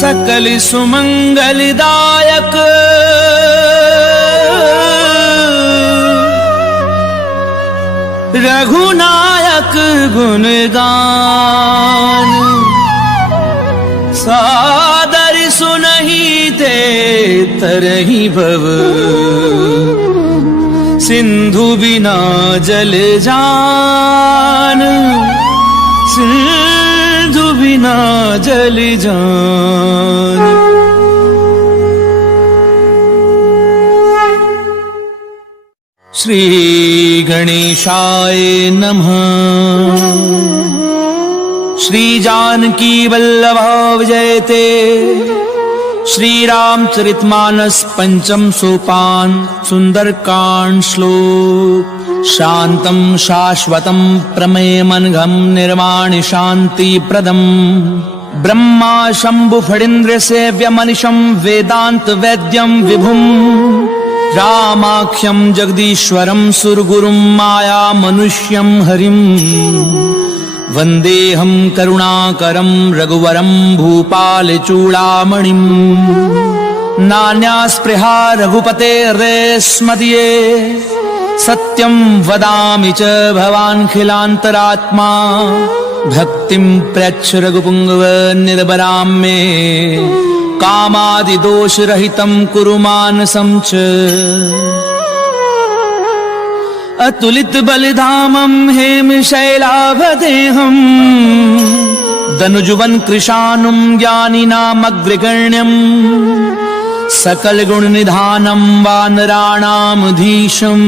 सकल सुमंगलदायक रघुनायक गुणगान सादर सुनहि ते तरहि भव सिंधु बिना जल जान सिंधु बिना जल जान। श्री गणेशाय नमः। श्री जानकी वल्लभ जयते। श्री रामचरितमानस पंचम सोपान सुंदरकांड श्लोक। शांतं शाश्वतं प्रमेयमनघं निर्वाणि शांति प्रदम् ब्रह्मा शंभु फणीन्द्र सेव्यमनिशं वेदांत वैद्यं विभुम् रामाख्यं जगदीश्वरं सुरगुरुं माया मनुष्यं हरिं वन्देऽहं करुणाकरं रघुवरं भूपालचूडामणिं। नान्या स्पृहा रघुपतेर्स्मदीये सत्यं वदामि च भवान्खिलान्तरात्मा। भक्तिं प्रयच्छ रघुपुङ्गव निर्भरां मे कामादिदोषरहितं कुरु मानसं च। अतुलित बलिधामं हेमशैलाभदेहं दनुजुवन कृशानुं ज्ञानिनामग्रगण्यं सकल गुण निधानं वानराणामधीशं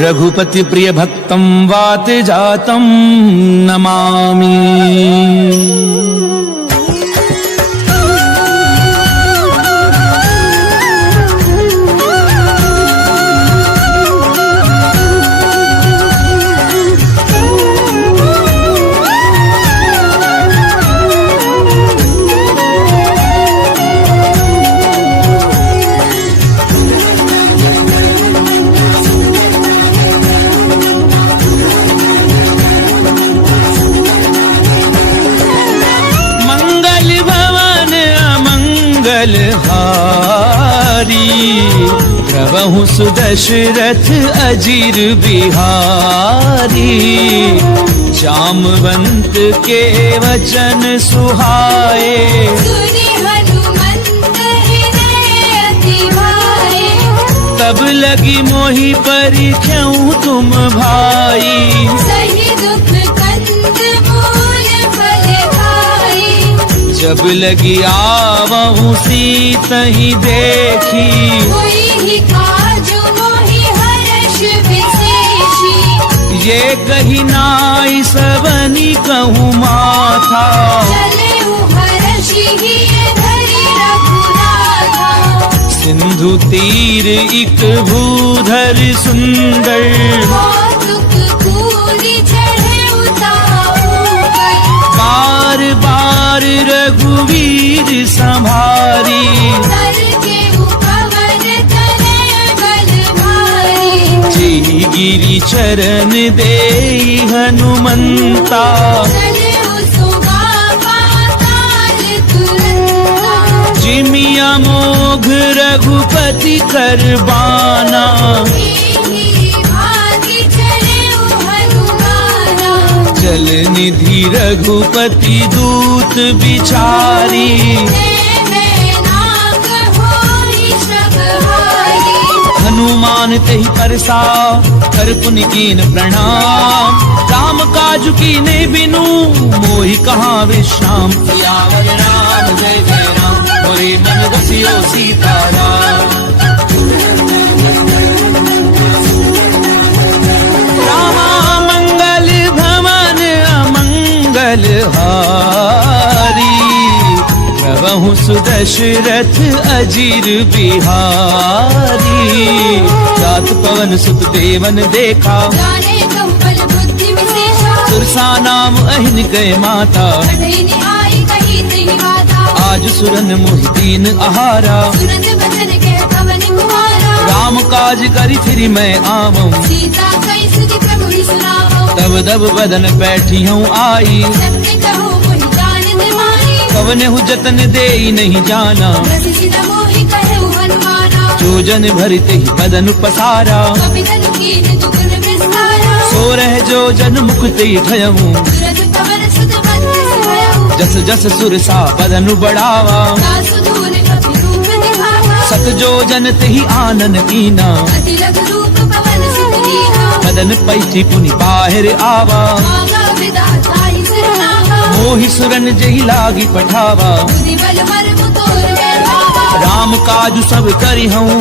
रघुपति प्रिय भक्तं वातजातं नमामि। प्रभु सुदशरथ अजीर बिहारी जामवंत के वचन सुहाए तब लगी मोहि परि क्यों तुम भाई जब लगी आवहु सीतहि देखी ये कही नाई सबनी कहूँ माथा सिंधु तीर इक भूधर सुंदर बार बार रघुवीर संभारी गिरि चरण दे हनुमंता जिमिया मोघ रघुपति करबाना जल निधि रघुपति दूत बिचारी हनुमान तेहि परसा कर पुन कीन प्रणाम राम काज कीने बिनु मोहि कहाँ विश्राम। सियावर राम जय जय राम मोरे मन बसियो सीताराम। रामा मंगल भवन अमंगल हारी प्रभु सुदशरथ अजीर बिहारी। रात पवन सुत देवन देखा सुरसा नाम अहिन गए माता आज सुरन मोहि दीन आहारा। राम काज करी फिरी मैं आवऊं तब दब बदन बैठी हूँ आई कव कवने हु जतन दे नहीं जाना, जो जन भरते ही बदन पसारा, सो रह जो जन मुक्ति ठयऊं, जस जस सुरसा बदन बढ़ावा, सत जो जन तेहि आनन कीना, बदन पैठी पुनि बाहिर आवा, मोहि सुरन जही लागी पठावा, राम काजु सब करी हूँ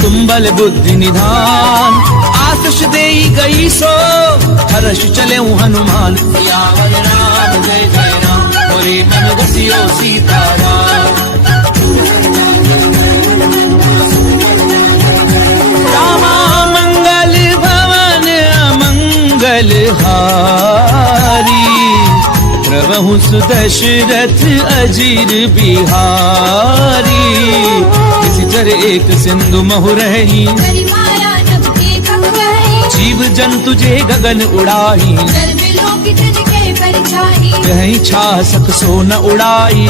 तुम बल बुद्धि निधान, आशीष देई गई सो हर्ष चले हनुमान, सियावर राम जय जय राम, बोले मन बसियो सीताराम। रामा मंगल भवन अमंगल हारी, प्रभु सुदशरथ अजीर बिहारी, किसी चर एक सिंधु महु रही, जीव जंतु जे गगन उड़ाई, कहीं छा सक सो न उड़ाई,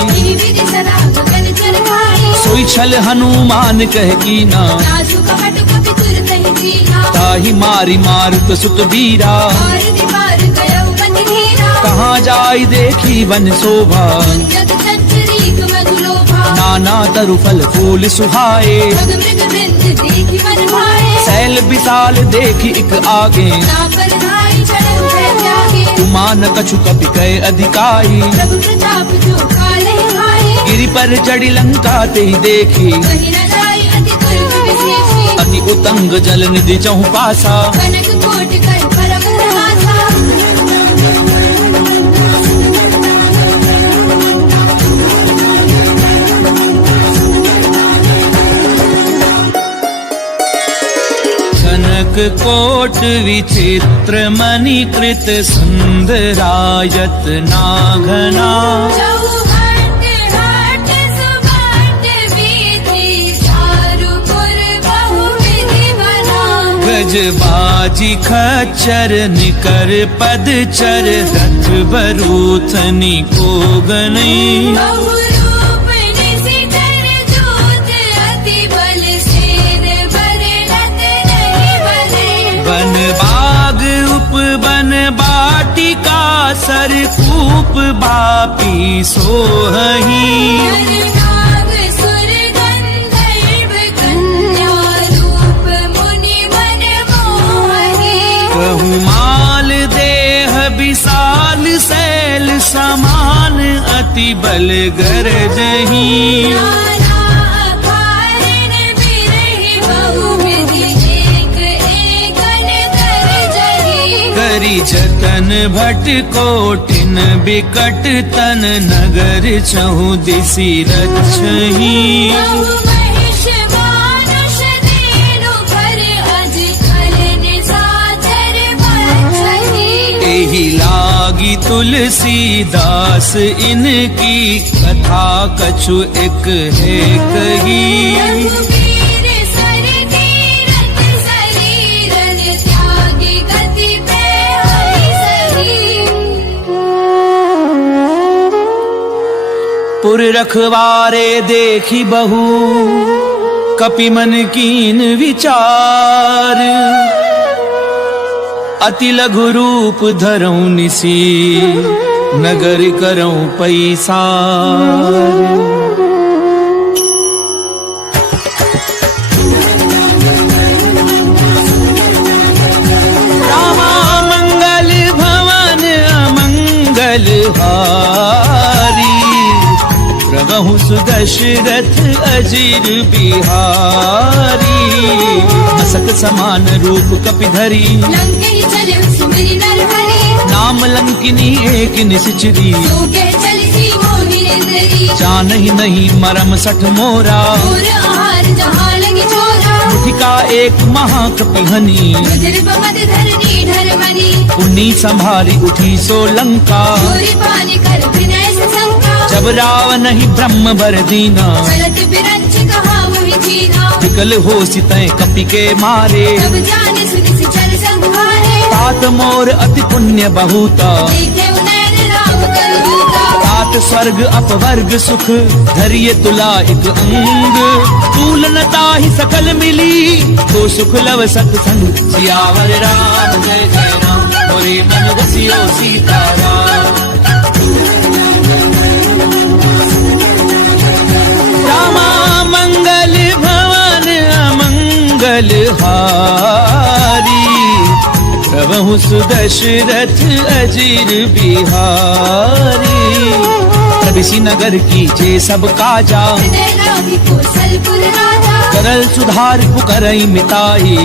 सोई छल हनुमान कह कीना, ताहि मारी मारुत सुत बीरा, कहाँ जाई देखी वन शोभा, नाना तरु फल फूल सुहाए, सैल विशाल देखी एक आगे, तुमान कछु कपि कय अधिकाई, गिरि पर चढ़ी लंका ते देखी, अति उतंग जल निधि चहु पासा, कोट विचित्र मणिकृत सुंदरायत नाघना, गजबाजी खच्चर निकर पदचर, रथ बरूथनी को गनई, बन बाग उपवन बाटिका, सर कूप बापी सोहही, बहुमाल देह विशाल शैल समान, अति बल गरजही, करी जतन भट कोटिन बिकट तन, नगर चहु दिसि रक्षही, एहि लागी तुलसीदास इनकी, कथा कछु एक है कही, पुर रखवारे देखी बहु, कपि मन कीन विचार, अति लघु रूप धरऊं निसी, नगर करऊं पैसार। रामा मंगल भवन अमंगल हारी, प्रभु सुदशरथ अजीर बिहारी, मसक समान रूप कपि धरी, नाम लंकिनी एक निश्चरी, जानहि नहीं मरम सठ मोरा, मुठिका एक महाकपिहनी, पुनी संभारी उठी सो लंका, जब रावण ही ब्रह्म बर दीना, विकल हो सितय कपि के मारे, तात मोर अति पुण्य बहुता, तात सात स्वर्ग अपवर्ग सुख धरिए तुला एक अंग। तूल न ताहि सकल मिली तो सुख लव सत्संग। सियावर राम जय जय राम मोरे मन बसियो सीताराम। रामा मंगल भवन अमंगल हारी। प्रभु सुदशरथ अजीर बिहारी। प्रभिसी नगर की जे सब काजा करल सुधार पुकरई मिताई।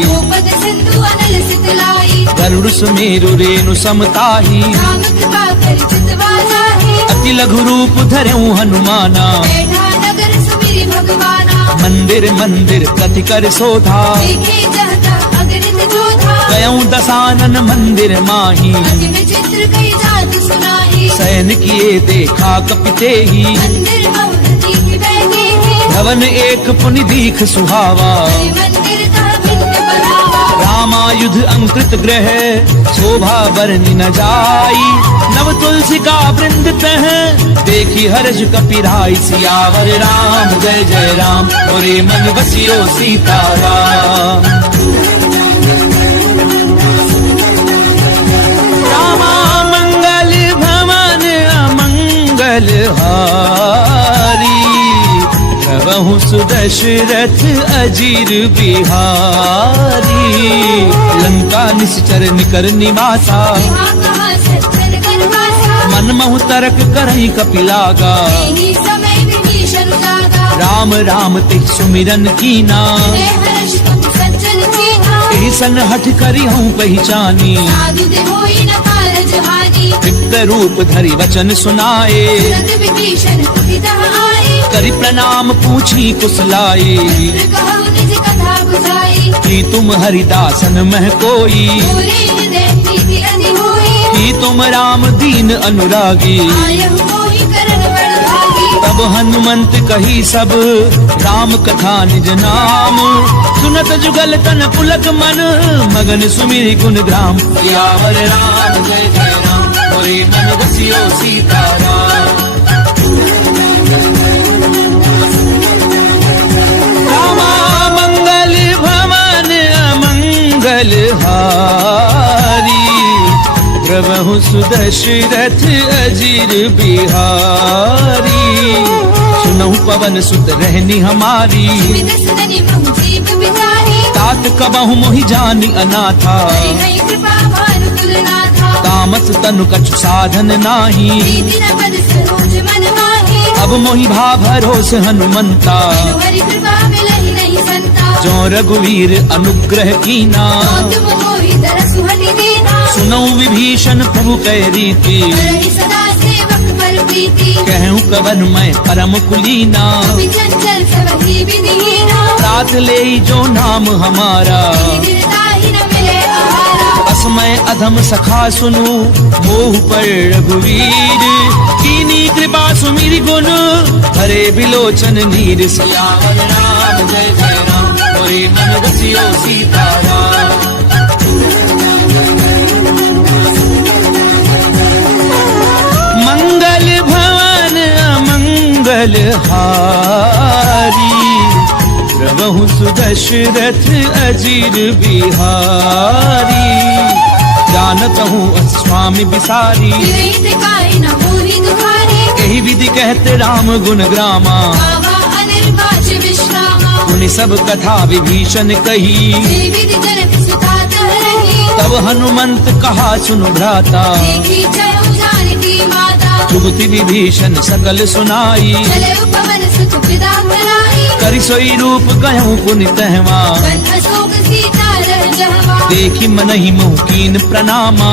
गरुड़ सुमेरु रेणु समताही। अति लघु रूप धरऊ हनुमाना। मंदिर मंदिर प्रति कर शोधा। गयऊ दसानन मंदिर माही। सैन किए देखा कपिते ही। भवन एक पुनि दीख सुहावा। रामायुध अंकृत ग्रह शोभा बरनि न जाई। नव तुलसी का वृंद तह देखी हर्ष कपिराई। सियावर राम जय जय राम मोरे मन बसियो सीताराम। रामा मंगल भवन अमंगल हारी। प्रभु सुदशरथ अजीर बिहारी। लंका निश्चर निकर निवासा। मन महु तरक करई कपिलागा। राम राम ते सुमिरन कीना। सन हठ करी हूँ पहचानी। विप्त रूप धरि वचन सुनाए। करी प्रणाम पूछी कुशलाए। कि तुम हरिदासन मह कोई। कि तुम राम दीन अनुरागी। तब हनुमंत कही सब राम कथा निज नाम। सुनत जुगल तन पुलक मन मगन सुमिरि गुण ग्राम। सियावर राम जय जय राम मोरे मन बसियो सीताराम। रामा मंगल भवन अमंगल हारी। प्रभु सुदशरथ अजीर बिहारी। सुनहु पवन सुत रहनी हमारी। तात कबहु मोहि जानि अनाथा। तामस तनु कछु साधन नाही। अब मोहि भा भरोस हनुमंता। जो रघुवीर अनुग्रह कीना। सुनौ विभीषण प्रभु कै रीति। कहूँ कवन मैं परम कुलीना। रात ले जो नाम हमारा। बस मैं अधम सखा सुनू मोह पर रघुवीर। कीनी कृपा सुमिरि गुण हरे बिलोचन नीर। सियावर राम जय जय राम मोरे मन बसियो सीताराम। मंगल भवन अमंगल हारी। प्रभु सुदशरथ अजीर बिहारी। जानत हूँ स्वामी बिसारी। यही विधि कहते राम गुण ग्रामा। उन्हीं सब कथा विभीषण कही। तब हनुमंत कहा सुन भ्राता। जुगति विभीषण सकल सुनाई। करि सोई रूप कहूँ पुनि तहवा। देखी मनहि मोह कीन प्रणामा।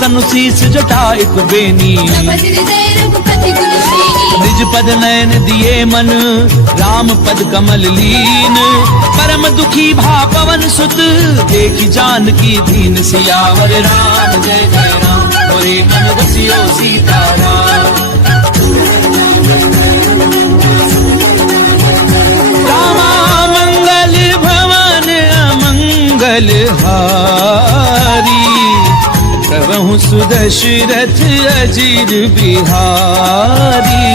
तनु शीस जटा एक बेनी। निज पद नयन दिए मन राम पद कमल लीन। परम दुखी भा पवन सुत देखी जानकी दीन। सियावर राम जय जय राम मोरे मन बसियो सीताराम। रामा मंगल भवन अमंगल हारी। प्रभु प्रभु सुदशरथ अजीर बिहारी,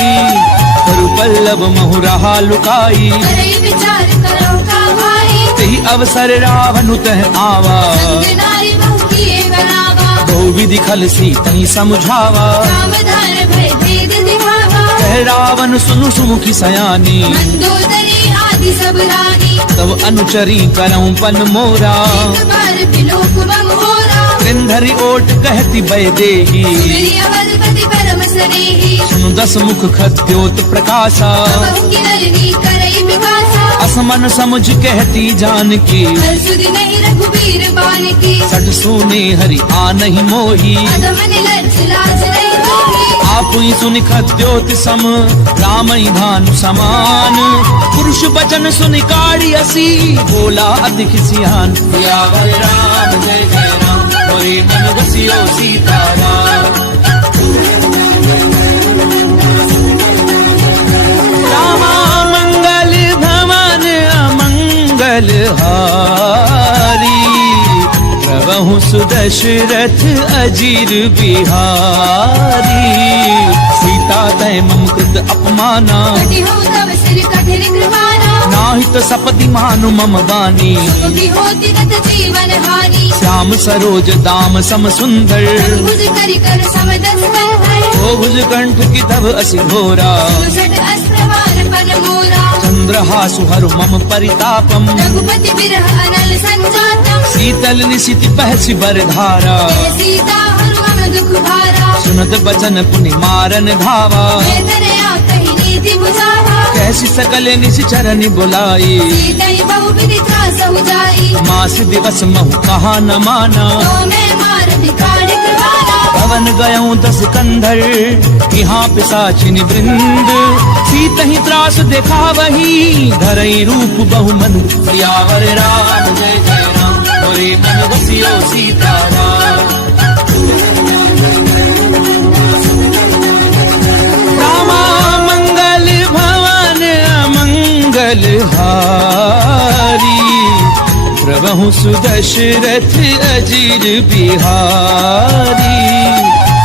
करु पल्लव महु रहा लुकाई, करे विचार करो का भाई, तेहि अवसर रावण तह आवा, संग नारी बहु किए बनावा, बहु विधि खल सीतहि समझावा, राम धार भय भेद दिखावा, कह रावण सुनु सुमुखी सयानी, मंदोदरी आदि सब रानी, तब अनुचरी करऊं पन मोरा, एक बार बिलोक बम होरा, कृंधरि ओट कहती बय देही, मेरी अवधपति परम स्नेही, सुनु दस मुख खद्योत प्रकाशा, बहु की नलिनी करई विकासा, असमन समुझ कहती जानकी, हर सुधि नहीं रघुबीर बान की, सट सुने हरि आनहि मोही, अधम निलज्ज लाज नहीं होगी, आप ही सुनि खद्योत सम रामई भानु समान, पुरुष बचन सुनि काढ़ी असी, बोला अति खिसियान, सियावर राम जय जय राम, होए मन बसियो सीताराम। रामा मंगल भवन अमंगल हारी, प्रभु सुदशरथ अजीर बिहारी, सीता तय मम कृत अपमाना, कटि हो तब सिर कठिन कृपाना, नाहित सपति मानु मम बानी, सुखी होती गत जीवन हानि, श्याम सरोज दाम सम सुंदर, भुज करि कर समदस है, ओ भुज कंठ की तब असि घोरा, सुसट अस्त्रवान पन मोरा, चंद्रहासु हरु मम परितापम, रघुपति बिरह अनल संजातम, शीतल निशिति पहसि बरधारा, जय सीता हनुमन दुख भारा, सुनत बचन पुनि मारन धावा, वेदनया कहि नीति बुझावा, कैसी सकल निश्चरनि बुलाई, सीतई बहु विधि त्रासहु जाई, मास दिवस महु कहा न माना, तो मैं मार बिगाड़ कृपाना, पवन गयऊं दस कंधर, यहाँ पिशाचिनि वृंद, सीतहि त्रास देखा वही, धरई रूप बहु मनु, सियावर राम जय जय राम, होरे मन बसियो सीताराम। रामा मंगल भवन अमंगल हारी, प्रभु सुदशरथ अजीर बिहारी,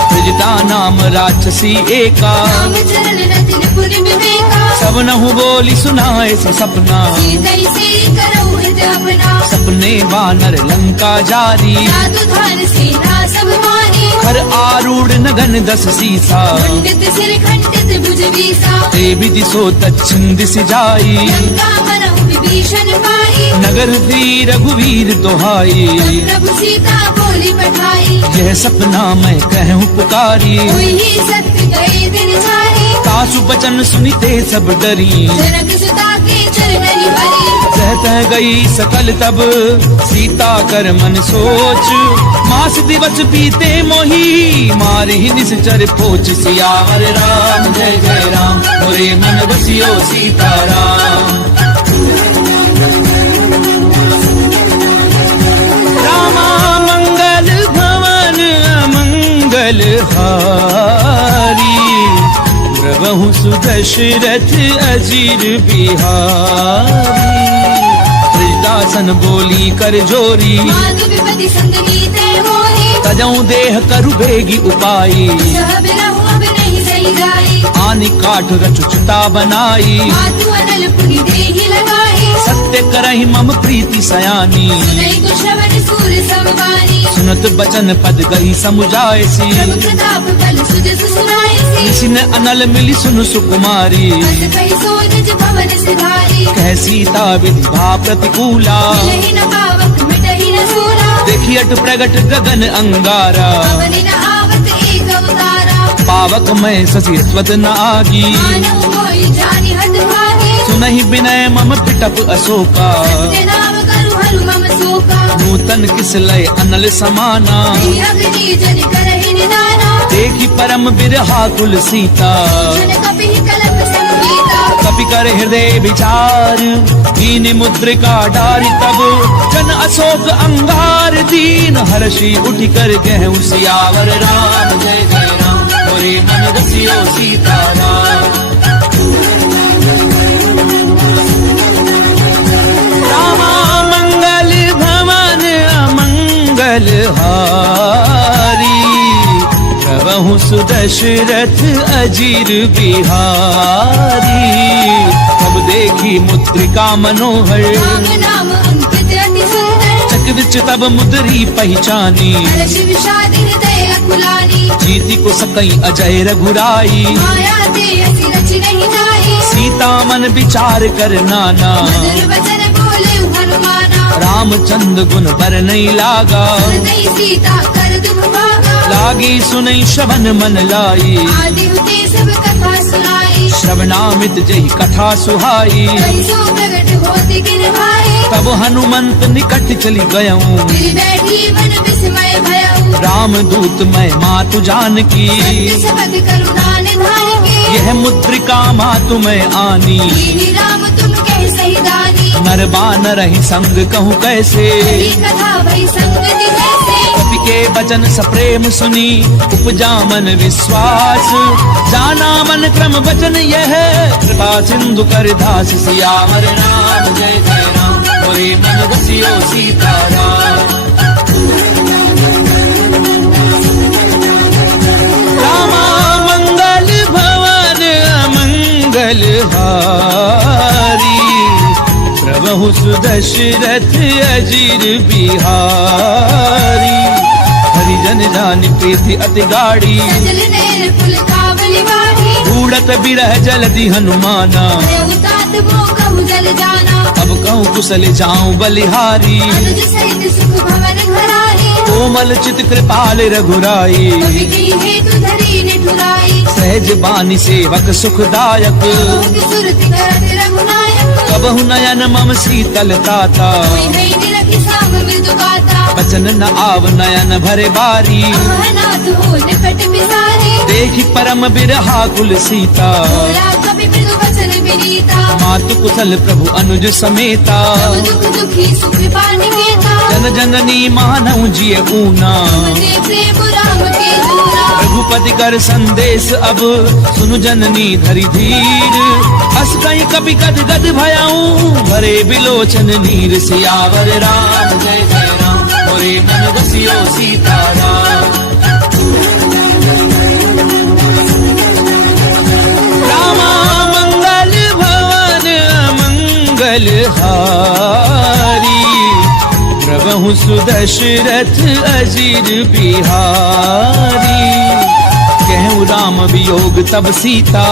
ब्रजता नाम राक्षसी एका, राम चरण रतिन पुर विवेका, सब नहु बोली सुनाए सो सपना, सीतई से करऊ हित अपना, सपने वानर लंका जारी, साधु धार सेना सब मानी, हर आरूढ़ नगन दस सीसा, खंडित सिर खंडित भुज बीसा, ते विधि सो दक्षिण दिश जाई, लंका बनहु विभीषण पाई, नगर दी रघुवीर दोहाई, प्रभु सीता बोली पठाई, यह सपना मैं कहूँ पुकारी, हुई ही सत्य गए दिन सारी, सासु बचन सुनिते सब डरी, जनक सुता के चरणनि भरी, सहत गई सकल तब सीता कर मन सोच, मास दिवस बीते मोही, मारे ही निश्चर पोच, सियावर राम जय जय राम, होरे मन बसियो सीताराम। रामा मंगल भवन अमंगल हारी, प्रभु सुदशरथ अजीर बिहारी, ब्रजदासन बोली कर जोरी, माधु विपति संग नीते मोही, तजऊं देह करु बेगी उपाई, सह बिरहु अब नहीं सही जाई, आनि काठ रचुचता बनाई, मातु अनल पुनि देहि लगाई, सत्य करहि मम प्रीति सयानी, सुनई कुशवन सूर समवानी, सुनत बचन पद गई समुझायसी, प्रभु प्रताप बल सुजस सुनायसी, किसी ने अनल मिली सुनु सुकुमारी, अस कहि सो निज भवन सिधारी, कह सीता विधि भा प्रतिकूला, मिलहि न पावक मिटहि न सूरा, देखी अट प्रगट गगन अंगारा, पवनि न आवत एक अवतारा, पावक मैं शशि स्वत न आगी, मानव मोहि जानि हत भागी, सुनहि विनय मम पिटप अशोका, सत्य नाम करु हरु मम शोका, नूतन किस लय अनल समाना, नहीं अग्नि जन करहि निदाना, देखी परम बिरहा कुल सीता, जन कपिहि कलप संगीता, कपि कर हृदय विचार, दीन मुद्रिका डारी तब, जन अशोक अंगार दीन, हर्षि उठ कर गहु सियावर राम जय जय राम, होरे मन बसियो सीताराम। रामा मंगल भवन अमंगल हारी, प्रभु सुदशरथ अजीर बिहारी। तब देखी मुद्रिका मनोहर, राम नाम अंकित अति सुंदर। चक विच तब मुद्री पहचानी, हर्ष विषाद हृदय अकुलानी। जीति को सकई अजय रघुराई, माया ते अति रच नहीं जाई। सीता मन विचार कर नाना, मधुर वचन बोले हनुमाना। रामचंद्र गुण बर नहीं लागा, हृदय सीता कर दुख भागा। लागी सुनई श्रवण मन लाई, आदि हुते सब कथा सुनाई। श्रवणामित जही कथा सुहाई। कहि सो प्रगट होति किन भाई। तब हनुमंत निकट चली गयऊं, फिर बैठी मन विस्मय भयऊ। राम दूत मैं मातु जानकी, सत्य शपथ करुणा निधान के। यह मुद्रिका मातु मैं आनी। दीनी राम तुम कह सही दानी। नर बानर ही संग कहूँ कैसे, हरि कथा भई संगति जैसे। कपि के वचन सप्रेम सुनी, उपजा मन विश्वास। जाना मन क्रम वचन यह, कृपा सिंधु कर दास। सियावर राम जय जय राम, मोरे मन बसियो सीताराम। रामा मंगल भवन अमंगल हारी, प्रभु सुदशरथ अजीर बिहारी। हरिजन जान प्रीति अति गाड़ी, सजल नैन पुल कावली वाही। उड़त बिरह जलधि हनुमाना, भयउ तात मोह कहु जल जाना। अब कहूँ कुशल जाऊं बलिहारी। अनुज सहित सुख भवन घराही। कोमल चित कृपाल रघुराई, कवि कही हेतु धरी निठुराई। सहज बानी सेवक सुखदायक। मोहि सुरति करत रघुनायक। कबहु नयन मम शीतल ताता, कोई है निरखि साम मृदु गाता। बचन न आव नयन भरे बारी। अहनाथ हो निकट बिसारी। देखि परम बिरहा कुल सीता, बोला कवि मृदु वचन विनीता। मातु कुशल प्रभु अनुज समेता। सब दुख दुखी सुख पानि केता। जन जननी मानव जिय ऊना, तुमते प्रेम राम के दूरा। रघुपति कर संदेश अब, सुनु जननी धरि धीर। हस कहीं कपि गद गद भयाऊं, भरे बिलोचन नीर। सियावर राम जय जय राम, मोरे मन बसियो सीताराम। रामा मंगल भवन अमंगल हारी, प्रभु सुदशरथ अजीर बिहारी। कहूँ राम वियोग तब सीता,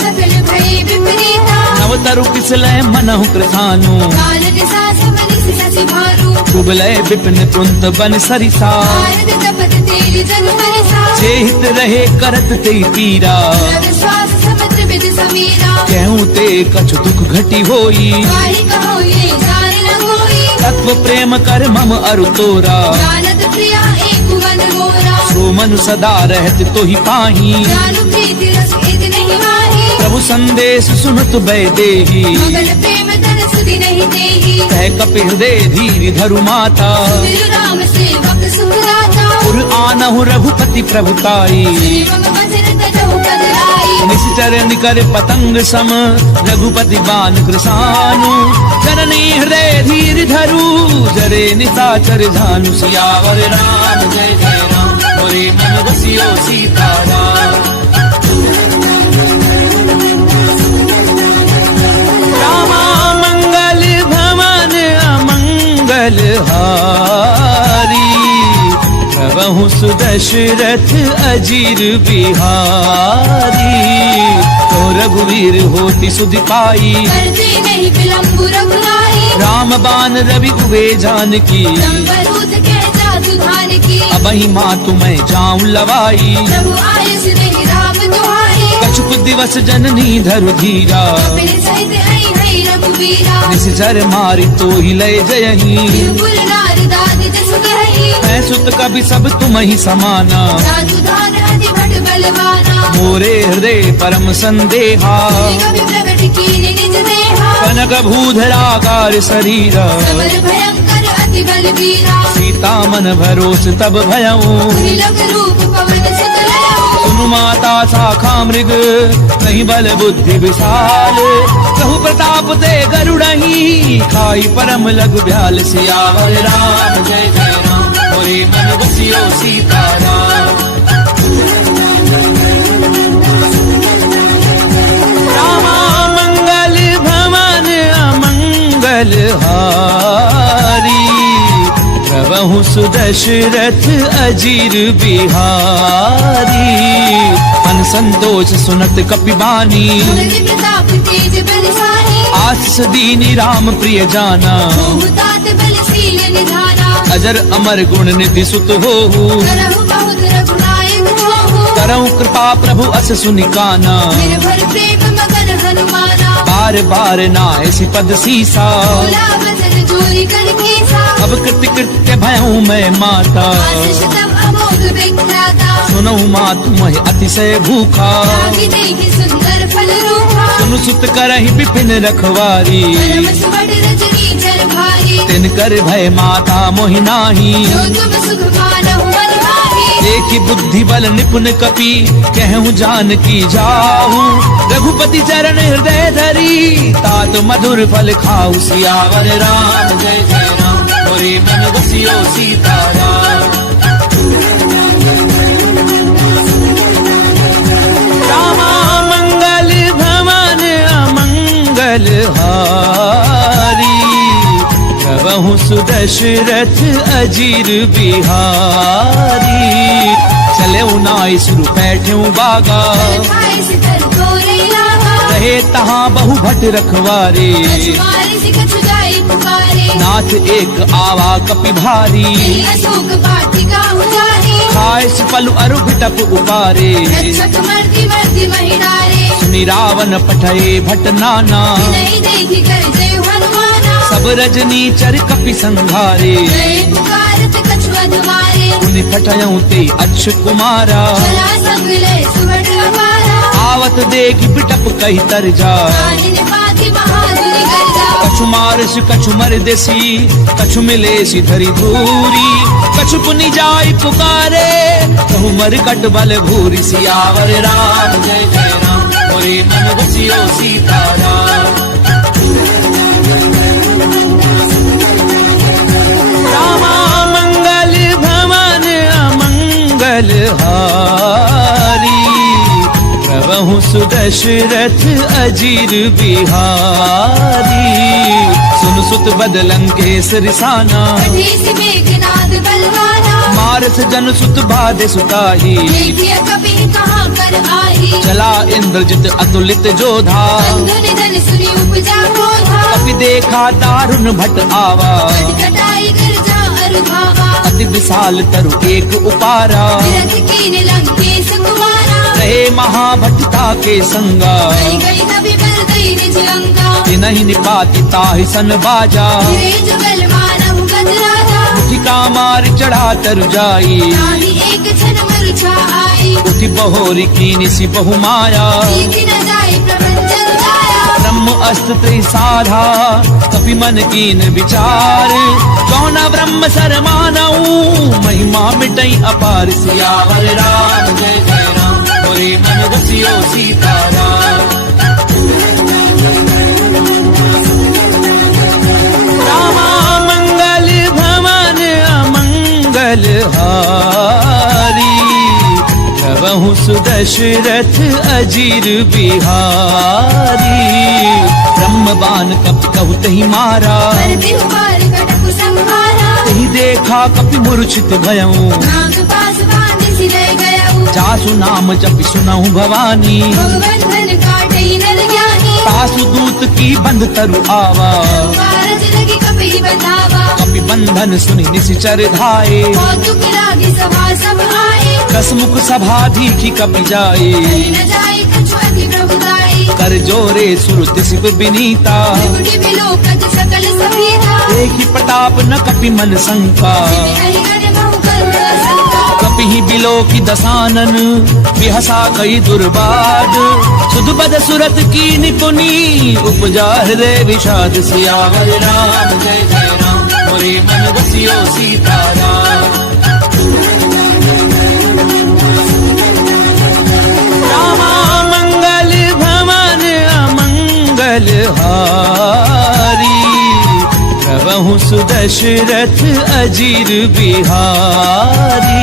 सकल भय विपरीता। नव तरु किसलय मनहु कृतानु। काल दिशा समनिस ससि भानु। कुबलय विपिन कुंत बन सरिसा, भारत तपत तेलि जन परिसा। जेहित रहे करत ते पीरा। रव श्वास समुद्र विद समीरा। कहूँ ते कछु दुख घटी होई, गाहि कहो ये जान न होई। तत्व प्रेम कर मम अरु तोरा। जानत प्रिया एक मन मोरा। सो मनु सदा रहत तो ही पाही, जानु प्रीति रस इद नहीं माही। प्रभु संदेश सुनत बै देही। मगन प्रेम धन सुधि नहीं देही। कह कपि हृदय धीर धरु माता, तिरु राम सेवक सुखदाता। पुर आनहु रघुपति प्रभुताई। श्री मम वचन तजहु कदराई। निश्चर निकर पतंग सम, रघुपति बान कृसानु। जननी हृदय धीर धरु, जरे निशाचर झानु। सियावर राम जय जय राम, मोरे मन बसियो सीताराम। रामा मंगल भवन अमंगल हारी, प्रभु सुदशरथ अजीर बिहारी। तो रघुवीर होति सुधि पाई, करते नहीं विलंबु रघुराई। राम बान रवि उबे जानकी। संबरूद के जातु धान की। अबहि मातु मैं जाऊं लवाई, प्रभु आयस नहीं राम दुहाई। कछुक दिवस जननी धरु धीरा। कपिल सहित आई है रघुवीरा। निश्चर मारी तो ही लय जयही, बिल्कुल नार दाद जस गही। मैं सुत कभी सब तुम ही समाना। जातु धान अति भट बलवाना। मोरे हृदय परम संदेहा, कवि प्रगट कीन निज देहा। कनक भूधराकार शरीरा। सबल भयंकर अति बलवीरा। सीता मन भरोस तब भयऊं, त्रिलोक रूप पवन सुत लयऊ। सुनु माता शाखा मृग, नहीं बल बुद्धि विशाल। कहु प्रताप ते गरुड़ही, खाई परम लघु ब्याल। सियावर राम जय जय राम, मोरे मन बसियो सीताराम। सुदशरथ अजीर बिहारी। मन संतोष सुनत कपिबानी, मुनि प्रताप तेज बलशाही। आशीष दीनी राम प्रिय जाना, तात बलशील निधाना। अजर अमर गुण निधि सुत हो, करहु बहुत रघुनायक होहु। करऊं कृपा प्रभु अस सुनिकाना। निर्भर प्रेम मगन हनुमाना। बार बार नायसि पद सीसा, बोला वचन जोरी कर कीसा। अब कृत्य कृत्य भयऊं मैं माता। आशीष तब अमोघ विख्याता। सुनऊ मातु मह अतिशय भूखा, लागी देखि सुंदर फल रूपा। सुनु सुत करहि विपिन रखवारी। परम सुबह रजनी चर भारी। तिन कर भय माता मोहि नाही, जो तुम सुख मानहु मन माही। देखी बुद्धि बल निपुण कपि, कहूँ जानकी जाहू। रघुपति चरण हृदय धरी, तात मधुर फल खाऊ। सियावर राम जय जय राम, मोरे मन बसियो सीताराम। रामा मंगल भवन अमंगल हारी, प्रभु सुदशरथ अजीर बिहारी। चले नाई सुरु बैठे बागा, खाए सितर तोरे लागा। रहे तहाँ बहु भट रखवारे। कछुआरे से कछु जाए पुकारे। नाथ एक आवा कपि भारी, तेरी अशोक वाटिका उजारी। खाए पलु अरु बिटप उपारे। रक्षक मर्दी मर्दी महिडारे। सुनि रावण पठये भट नाना, नहीं देखी कर जय हनुमाना। सब रजनी चर कपि संघारे। जय पुकारत कछु अधवारे। उनि पठयऊं ते अच्छ कुमारा, चला सगले सुबह अपारा। आवत देख बिटप कही तर जा। कानन पाति महाधुनि गर्जा। कछु मारस कछु मरदेसी, कछु मिलेसी धरी धूरी। कछु पुनि जाय पुकारे, कहु मर कट बल भूरी। सियावर राम जय जय राम, मोरे मन बसियो सीताराम। रामा मंगल भवन अमंगल हारी, प्रभु सुदशरथ अजीर बिहारी। सुन सुत बदलंकेश रिसाना, कठेसी मेघनाद बलवाना। मारस जन सुत बाधे सुताही। देखिए कभी कहाँ कर आई। चला इंद्रजित अतुलित जोधा, बंधु निधन सुनी उपजा क्रोधा। कपि देखा दारुण भट आवा। कटाई गर्जा अरु भावा। अति विशाल तरु एक उपारा, विरथ कीन लंकेश कुमारा। रहे महाभटता के संगा। गई गई कभी बर गई निज लंका। नहीं निपाति ताहि सन बाजा, रे जुगल मानव गद राजा। मुठिका मार चढ़ा तर जाई। नाहि एक क्षण मूर्छा आई। उठि बहोरी कीनी सी बहु माया। सीख न जाए प्रपंचन जाया। ब्रह्म अस्त्र त्रिसाधा, कपि मन कीन विचार। कौना ब्रह्म सर मानऊ, महिमा मिटई अपार। सियावर राम जय जय राम, मोरे मन बसियो सीताराम। रामा मंगल भवन अमंगल हारी, प्रभु सुदशरथ अजीर बिहारी। ब्रह्मबान कपि कहु तहि मारा, परति हुबार कटकु संहारा। तहि देखा कपि मूर्छित भयऊं। नाग पास बांधि सिरय गयऊ। जासु नाम जपि सुनहु भवानी। भगवंधन काटई नर ज्ञानी। तासु दूत की बंध तरु आवा। कारज लगी कपि बतावा। कपि बंधन सुनि निशिचर धाये। कौतुक लागी सभा सब आए। दसमुख सभा दीखी कपि जाए। कहि न जाए कछु अति प्रभुताई। कर जोरे सुर दिसिप बिनीता। त्रिपुटी बिलोकत सकल सभीता। देखी प्रताप न कपि मन शंका। हरि हरि बहु करुण असंका। कपि ही बिलो की दसानन, बिहसा कई दुर्बाद। सुध बद सुरत की निपुनी, उपजा हृदय विषाद। सियावर राम जय जय राम, मोरे मन बसियो सीताराम। रामा मंगल भवन अमंगल हारी, प्रभु सुदशरथ अजीर बिहारी।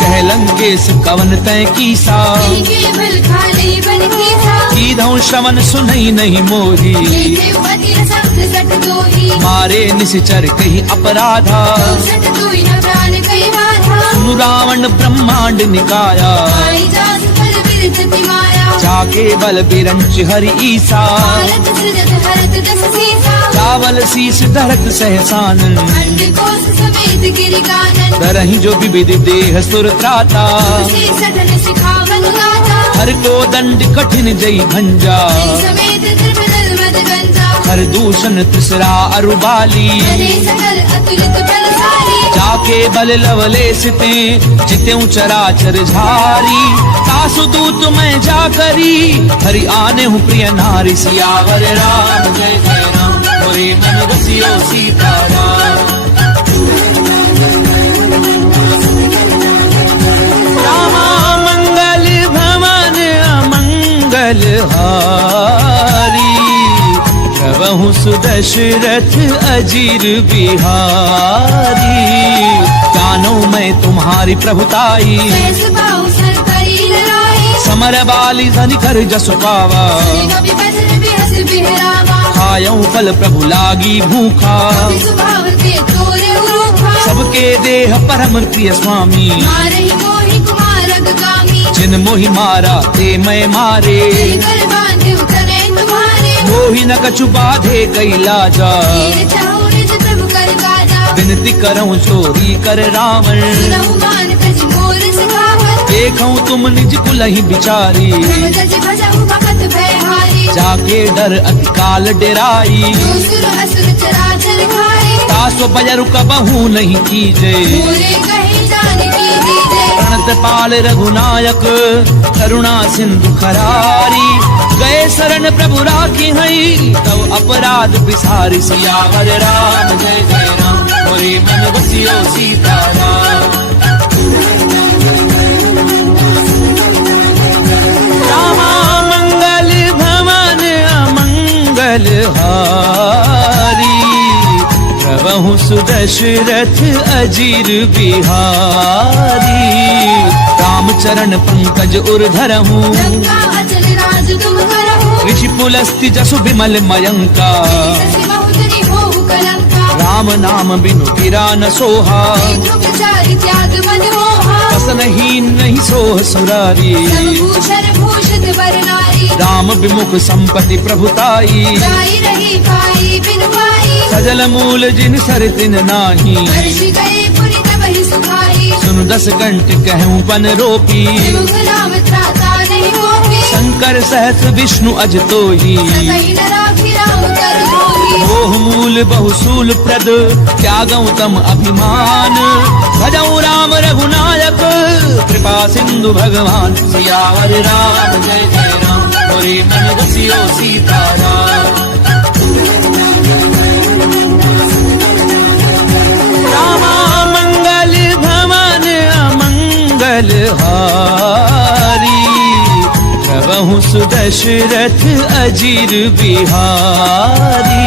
कह लंकेश कवन तय कीसा, के बल खाले बन कीसा। की कीधौ श्रवण सुनई नहीं मोही देखे अति रसंग सट दोही मारे निश्चर कही अपराधा सट दोई न प्राण कई बाधा सुनु रावण ब्रह्मांड निकाया आई जास फल विरजति माया जाके बल बिरंच हरि ईसा भारत सृजत हरत दस सीसा चावल शीस धरत सहसानन अंड कोस समेत गिरि कानन करही जो विविध देह सुर त्राता तुलसी सदन सिखावन गाथा हर को दंड कठिन जई भंजा समेत त्रिपदल मद गंजा हर दूषण त्रिसरा अरुबाली हरे सकल अतुलित बलशाली जाके बल लवलेस ते जित्यों चराचर झारी तासु दूत मैं जा करी हरि आने हूँ प्रिय नारी सियावर राम जय जय राम मोरे मन रसियो सीताराम रामा मंगल भवन अमंगल हारी प्रभु सुदशरथ अजीर बिहारी जानो मैं तुम्हारी प्रभुताई सहस बाहु सर करी लड़ाई समर बाली धनि कर जस पावा कवि बचन बिहस बिहरावा खायऊ फल प्रभु लागी भूखा कवि सुभाव के तोरे उरूखा सबके देह परम प्रिय स्वामी मारहि मोहि कुमारग गामी जिन मोहि मारा ते मैं मारे कर बांधे उतरे तुम्हारे मोहि न कछु बाधे कैला जा तीर चाहु निज प्रभु कर काजा विनती करऊं चोरी कर रावण सुनहु मान तज मोर सिखावत देखऊं तुम निज कुलहि बिचारी प्रभु तज भजहु भगत भयहारी जाके डर अति काल डेराई दूसर असुर चराचर खाए तासो बजरु कबहू नहीं कीजे मोरे कहीं जान की दीजे प्रणत पाल रघुनायक करुणा सिंधु खरारी गए शरण प्रभु राखी हई तब अपराध बिसारी सियावर राम जय जय राम मोरे मन बसियो सीताराम रामा मंगल भवन अमंगल हारी प्रभु सुदशरथ अजीर बिहारी राम चरण पंकज उर्धरहूँ लंका अचल राज तुम करहु ऋषि पुलस्ति जसु विमल मयंका शशि बहुतनि होहु कलंका राम नाम बिनु गिरा न सोहा दुख चारि त्याग मन मोहा वसनहीन नहीं सोह सुरारी सब भूषण भूषित वर नारी राम विमुख संपत्ति प्रभुताई जाई रही भाई बिन भाई सजल मूल जिन सर तिन नाही वर्ष गए पुनि तबहि सुखाई सुन दस कंठ कहूँ पन रोपी मुख नाम त्राता नहीं होगी शंकर सहस विष्णु अज तोही सकई न राखी राम कर दोही मोह मूल बहुसूल प्रद त्यागऊ तम अभिमान भजऊ राम रघुनायक कृपा सिंधु भगवान सियावर राम जय जय राम मोरे मन बसियो सीताराम रामा मंगल भवन अमंगल हारी प्रभु सुदशरथ अजीर बिहारी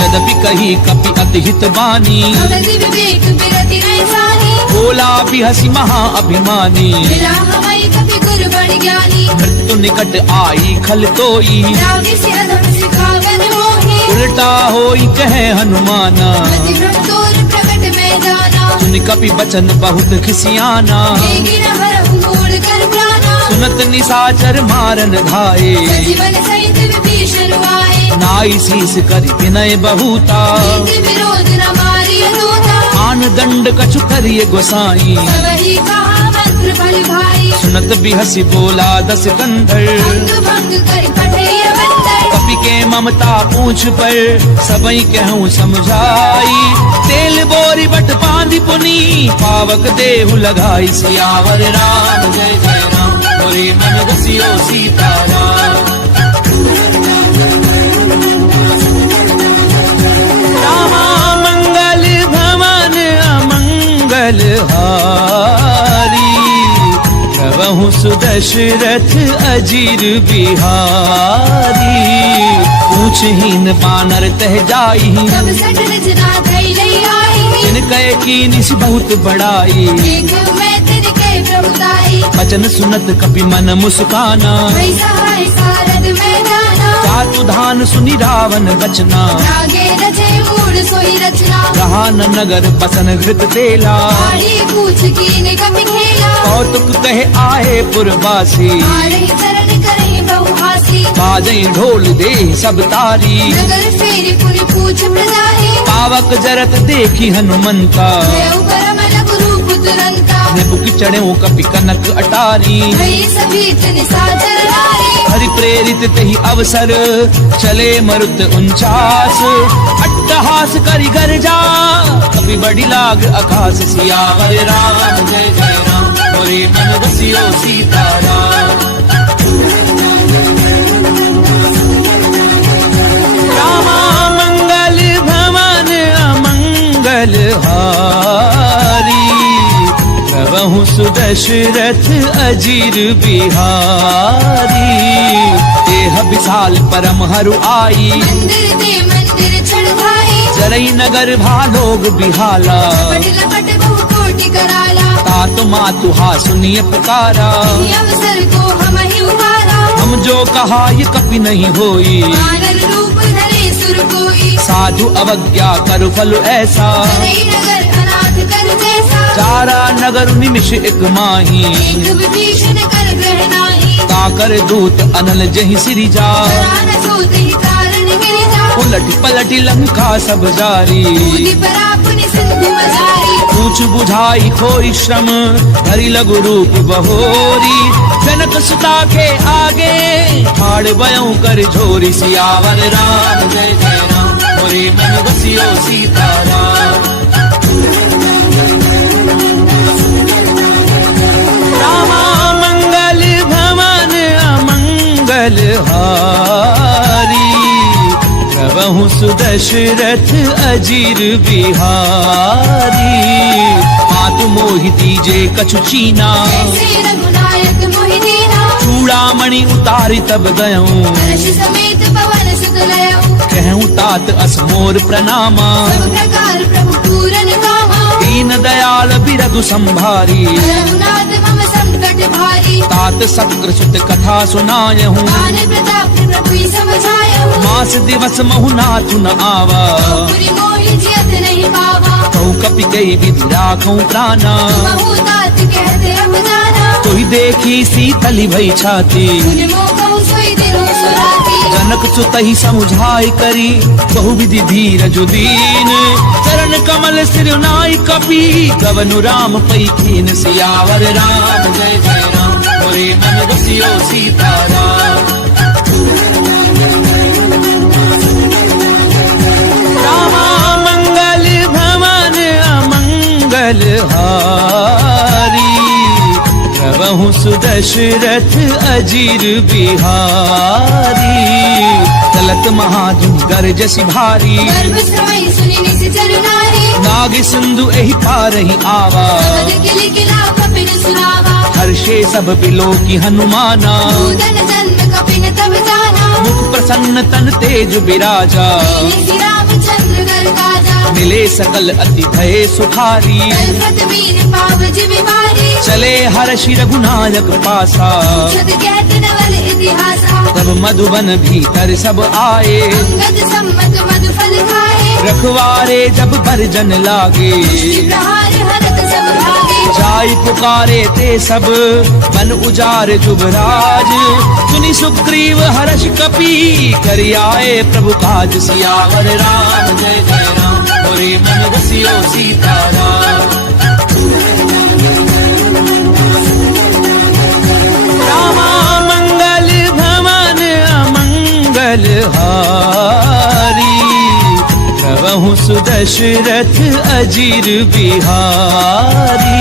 यद्यपि कही कपि अति हित बानी भगति विवेक बिरति ऐसानी बोला भी हसी महा अभिमानी मिला हमारी कपि गुरु बड़ ज्ञानी मृत्यु निकट आई खल तोई रावि से अधम सिखावन मोही उल्टा होई कहे हनुमाना मति भ्रम तोर प्रकट में जाना सुन कपि बचन बहुत खिसियाना देगी न हरहु मूल कर प्राणा सुनत निसाचर मारन घाये सजीवन सहित विभीषण आए नाई शीस करि विनय बहुता नीति विरोध न मारिय दूता आन दंड कछु करिय गोसाई सबहि कहा मंत्र बल भाई सुनत बिहसी बोला दस कंधर अंग भंग कर पठेय बंदर कपि के ममता पूछ पर सबई कहूँ समझाई तेल बोरी बट बांधि पुनी पावक देहु लगाई सियावर राम जय जय राम मोरे मन रसियो सीताराम रामा मंगल भवन अमंगल हारी प्रभु सुदशरथ अजीर बिहारी पूछहीन बानर तह जाई सब सठ रचना धई लई आई जिन कहे की निस बहुत बड़ाई देख मैं तिनके प्रभुताई वचन सुनत कपि मन मुस्काना। भई सहाय सारद मैदाना, जातु धान सुनि रावण बचना। लागे रचे मूड सोई रचना, रहा न नगर बसन घृत तेला। आड़ी पूछ कीन कपि खेला, कौतुक कहे आए पुरवासी। आरही चरण करहि बहुहासी, बाजई ढोल दे सब तारी। नगर फेरी पुनि पूछ प्रजाहि, पावक जरत देखी हनुमंता। देव परम लघु रूप तुरंता, निबुक चढ़ो कपि कनक अटारी। भई सभीत निशाचर नारी। हरि प्रेरित तहि अवसर चले मरुत 49। अट्टहास करि गर्जा कपि बड़ी लाग आकाश। सियावर राम जय जय राम, मोरे मन बसियो सीताराम। रामा मंगल भवन अमंगल हारी। प्रभु सुदशरथ अजीर बिहारी। देह विशाल परम हरु आई, मंदिर दे मंदिर चढ़ाई। जरई नगर भालोग बिहाला। पट लपट बहु कोटि कराला, तात मातु हा सुनिय पुकारा। ये अवसर को हम ही उबारा। हम जो कहा ये कपि नहीं होई। वानर रूप धरे सुर कोई, साधु अवज्ञा कर फल ऐसा। करई नगर अनाथ कर जैसा। चारा नगर निमिष एक माही। एक विभीषण कर ग्रह नाही, ताकर दूत अनल जहि सिरिजा। प्राण सोत ही कारण गिरिजा। उलट पलट लंका सब जारी। कूदि परा पुनि सिंधु मझारी, पूछ बुझाई खोई श्रम हरि लघु रूप बहोरी। जनक सुता के आगे ठाड़ बयों कर झोरी। सियावर राम जय जय राम, मोरे मन बसियो सीताराम। रामा मंगल भवन अमंगल हारी। प्रभु सुदशरथ अजीर बिहारी। मातु मोहि दीजे कछु चीना। ऐसे रघुनायक मोहि दीना। चूड़ामणि उतारि तब गयऊं। हर्ष समेत पवन सुत लयऊं। कहूँ तात असमोर प्रणामा। सब प्रकार प्रभु पूरन कामा। दीन दयाल बिरधु संभारी। रघुनाथ मम संकट भारी। तात सक्र सुत कथा सुनायहूँ। आन प्रताप प्रभु समझायहूँ। मास दिवस महु नाथु न आवा। पुरि मोहि जियत नहीं पावा। कहूँ कपि कई विधि राखूं प्राणा। महु तात कहते अब जाना, तोहि देखी सीतली भई छाती। पुनि मोह कहूँ सोई दिनो सुराती। जनक सुतहि समुझाई करी, बहु विधि धीरज दीन। चरण कमल सिर नाई कपि, गवनु राम पै कीन। सियावर राम जय जय राम, मोरे मन बसियो सीताराम। रामा मंगल भवन अमंगल हारी। प्रभु सुदशरथ अजीर बिहारी। चलत महाधुन गरजसि भारी। गर्भ समय सुनि निश्चर नारी। नाग सिंधु एहि पारहि आवा। जगत किलि किला कपिन सुनावा। हर्षे सब बिलो की हनुमाना। भूतन जन्म कपिन तब जाना। मुख प्रसन्न तन तेज बिराजा। श्री रामचंद्र घर काजा। मिले सकल अति भय सुखारी। कल्पत मीन पाव जिमिवारी। चले हर्षि रघुनायक पासा। छद कहत नवल इतिहासा। तब मधुबन भीतर सब आए। अंगद सम्मत मधु फल खाए। रखवारे जब बरजन लागे। मुष्टि प्रहार हरत सब भागे। जाई पुकारे ते सब बन उजार जुबराज। सुनि सुग्रीव हर्ष कपि करि आए प्रभु काज। सियावर राम जय जय राम, मोरे मन बसियो सीताराम। रामा मंगल भवन अमंगल हारी। प्रभु सुदशरथ अजीर बिहारी।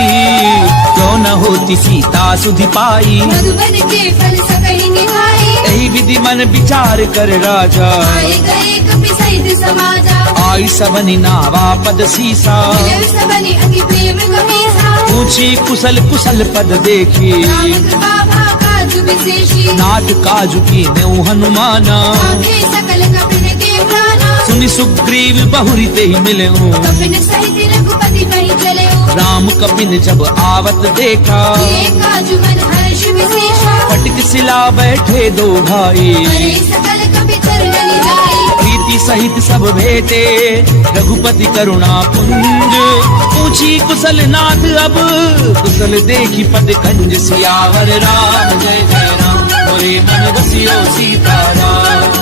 क्यों न होती सीता सुधि पाई। मधुबन के फल सकहि निभाए। यही विधि मन विचार कर राजा। आए गए कपि सहित समाजा। आई सबनि नावा पद सीसा। मिलव सबनि अति प्रेम कपीसा। पूछी कुशल कुशल पद देखी। राम कृपा भाकाजु विशेषी। नाथ काजु की नेउ हनुमाना। आगे सकल कपिन के प्राणा। सुनि सुग्रीव बहुरी ते मिले। कपिन सहित रघुपति पहि चले। राम कपिन जब आवत देखा, एक काजुमन हर्ष विशेषा, फटक सिला बैठे दो भाई। करे सकल कपि चरण जाई, प्रीति सहित सब भेटे रघुपति करुणा पुंज। पूछी कुशल नाथ अब कुशल देखी पद कंज। सियावर राम जय जय राम, मोरे मन बसियो सीताराम।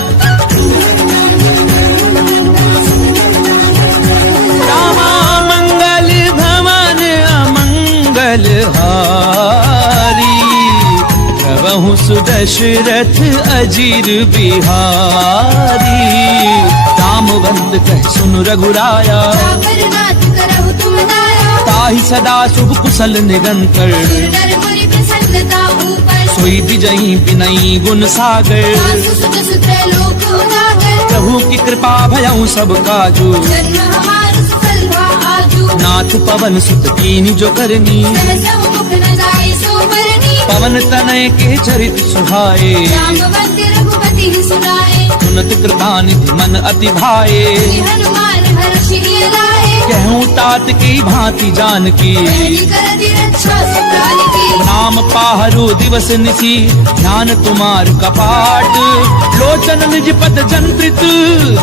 रामा मंगल भवन अमंगल हारी, प्रभु सुदशरथ अजीर बिहारी। राम बंद कह सुन रघुराया, जाकर नाथ करहु तुम दाया। ताहि सदा शुभ कुशल निरंतर, नर मुनि प्रसन्नता ऊपर, सोई विजयी विनयी गुण सागर। सासु सुत सुत्र लोक उजागर, प्रभु की कृपा भयउ सब काजू। जन्म हमार सुफल भा आजू। नाथ पवन सुत कीनी जो करनी, सहसा मुख न जाए सो बरनी। पवन तनय के चरित सुहाए। रामवंत रघुपति सुनाए, सुनत कृपा निधि मन अति भाए। श्री हनुमान हर्षि लाए। कहूँ तात की भांति जानकी, हरि कर दी रक्षा सुकाल की। नाम पाहरो दिवस निसी, ध्यान तुम्हार कपाट। लोचन निज पद जंत्रित,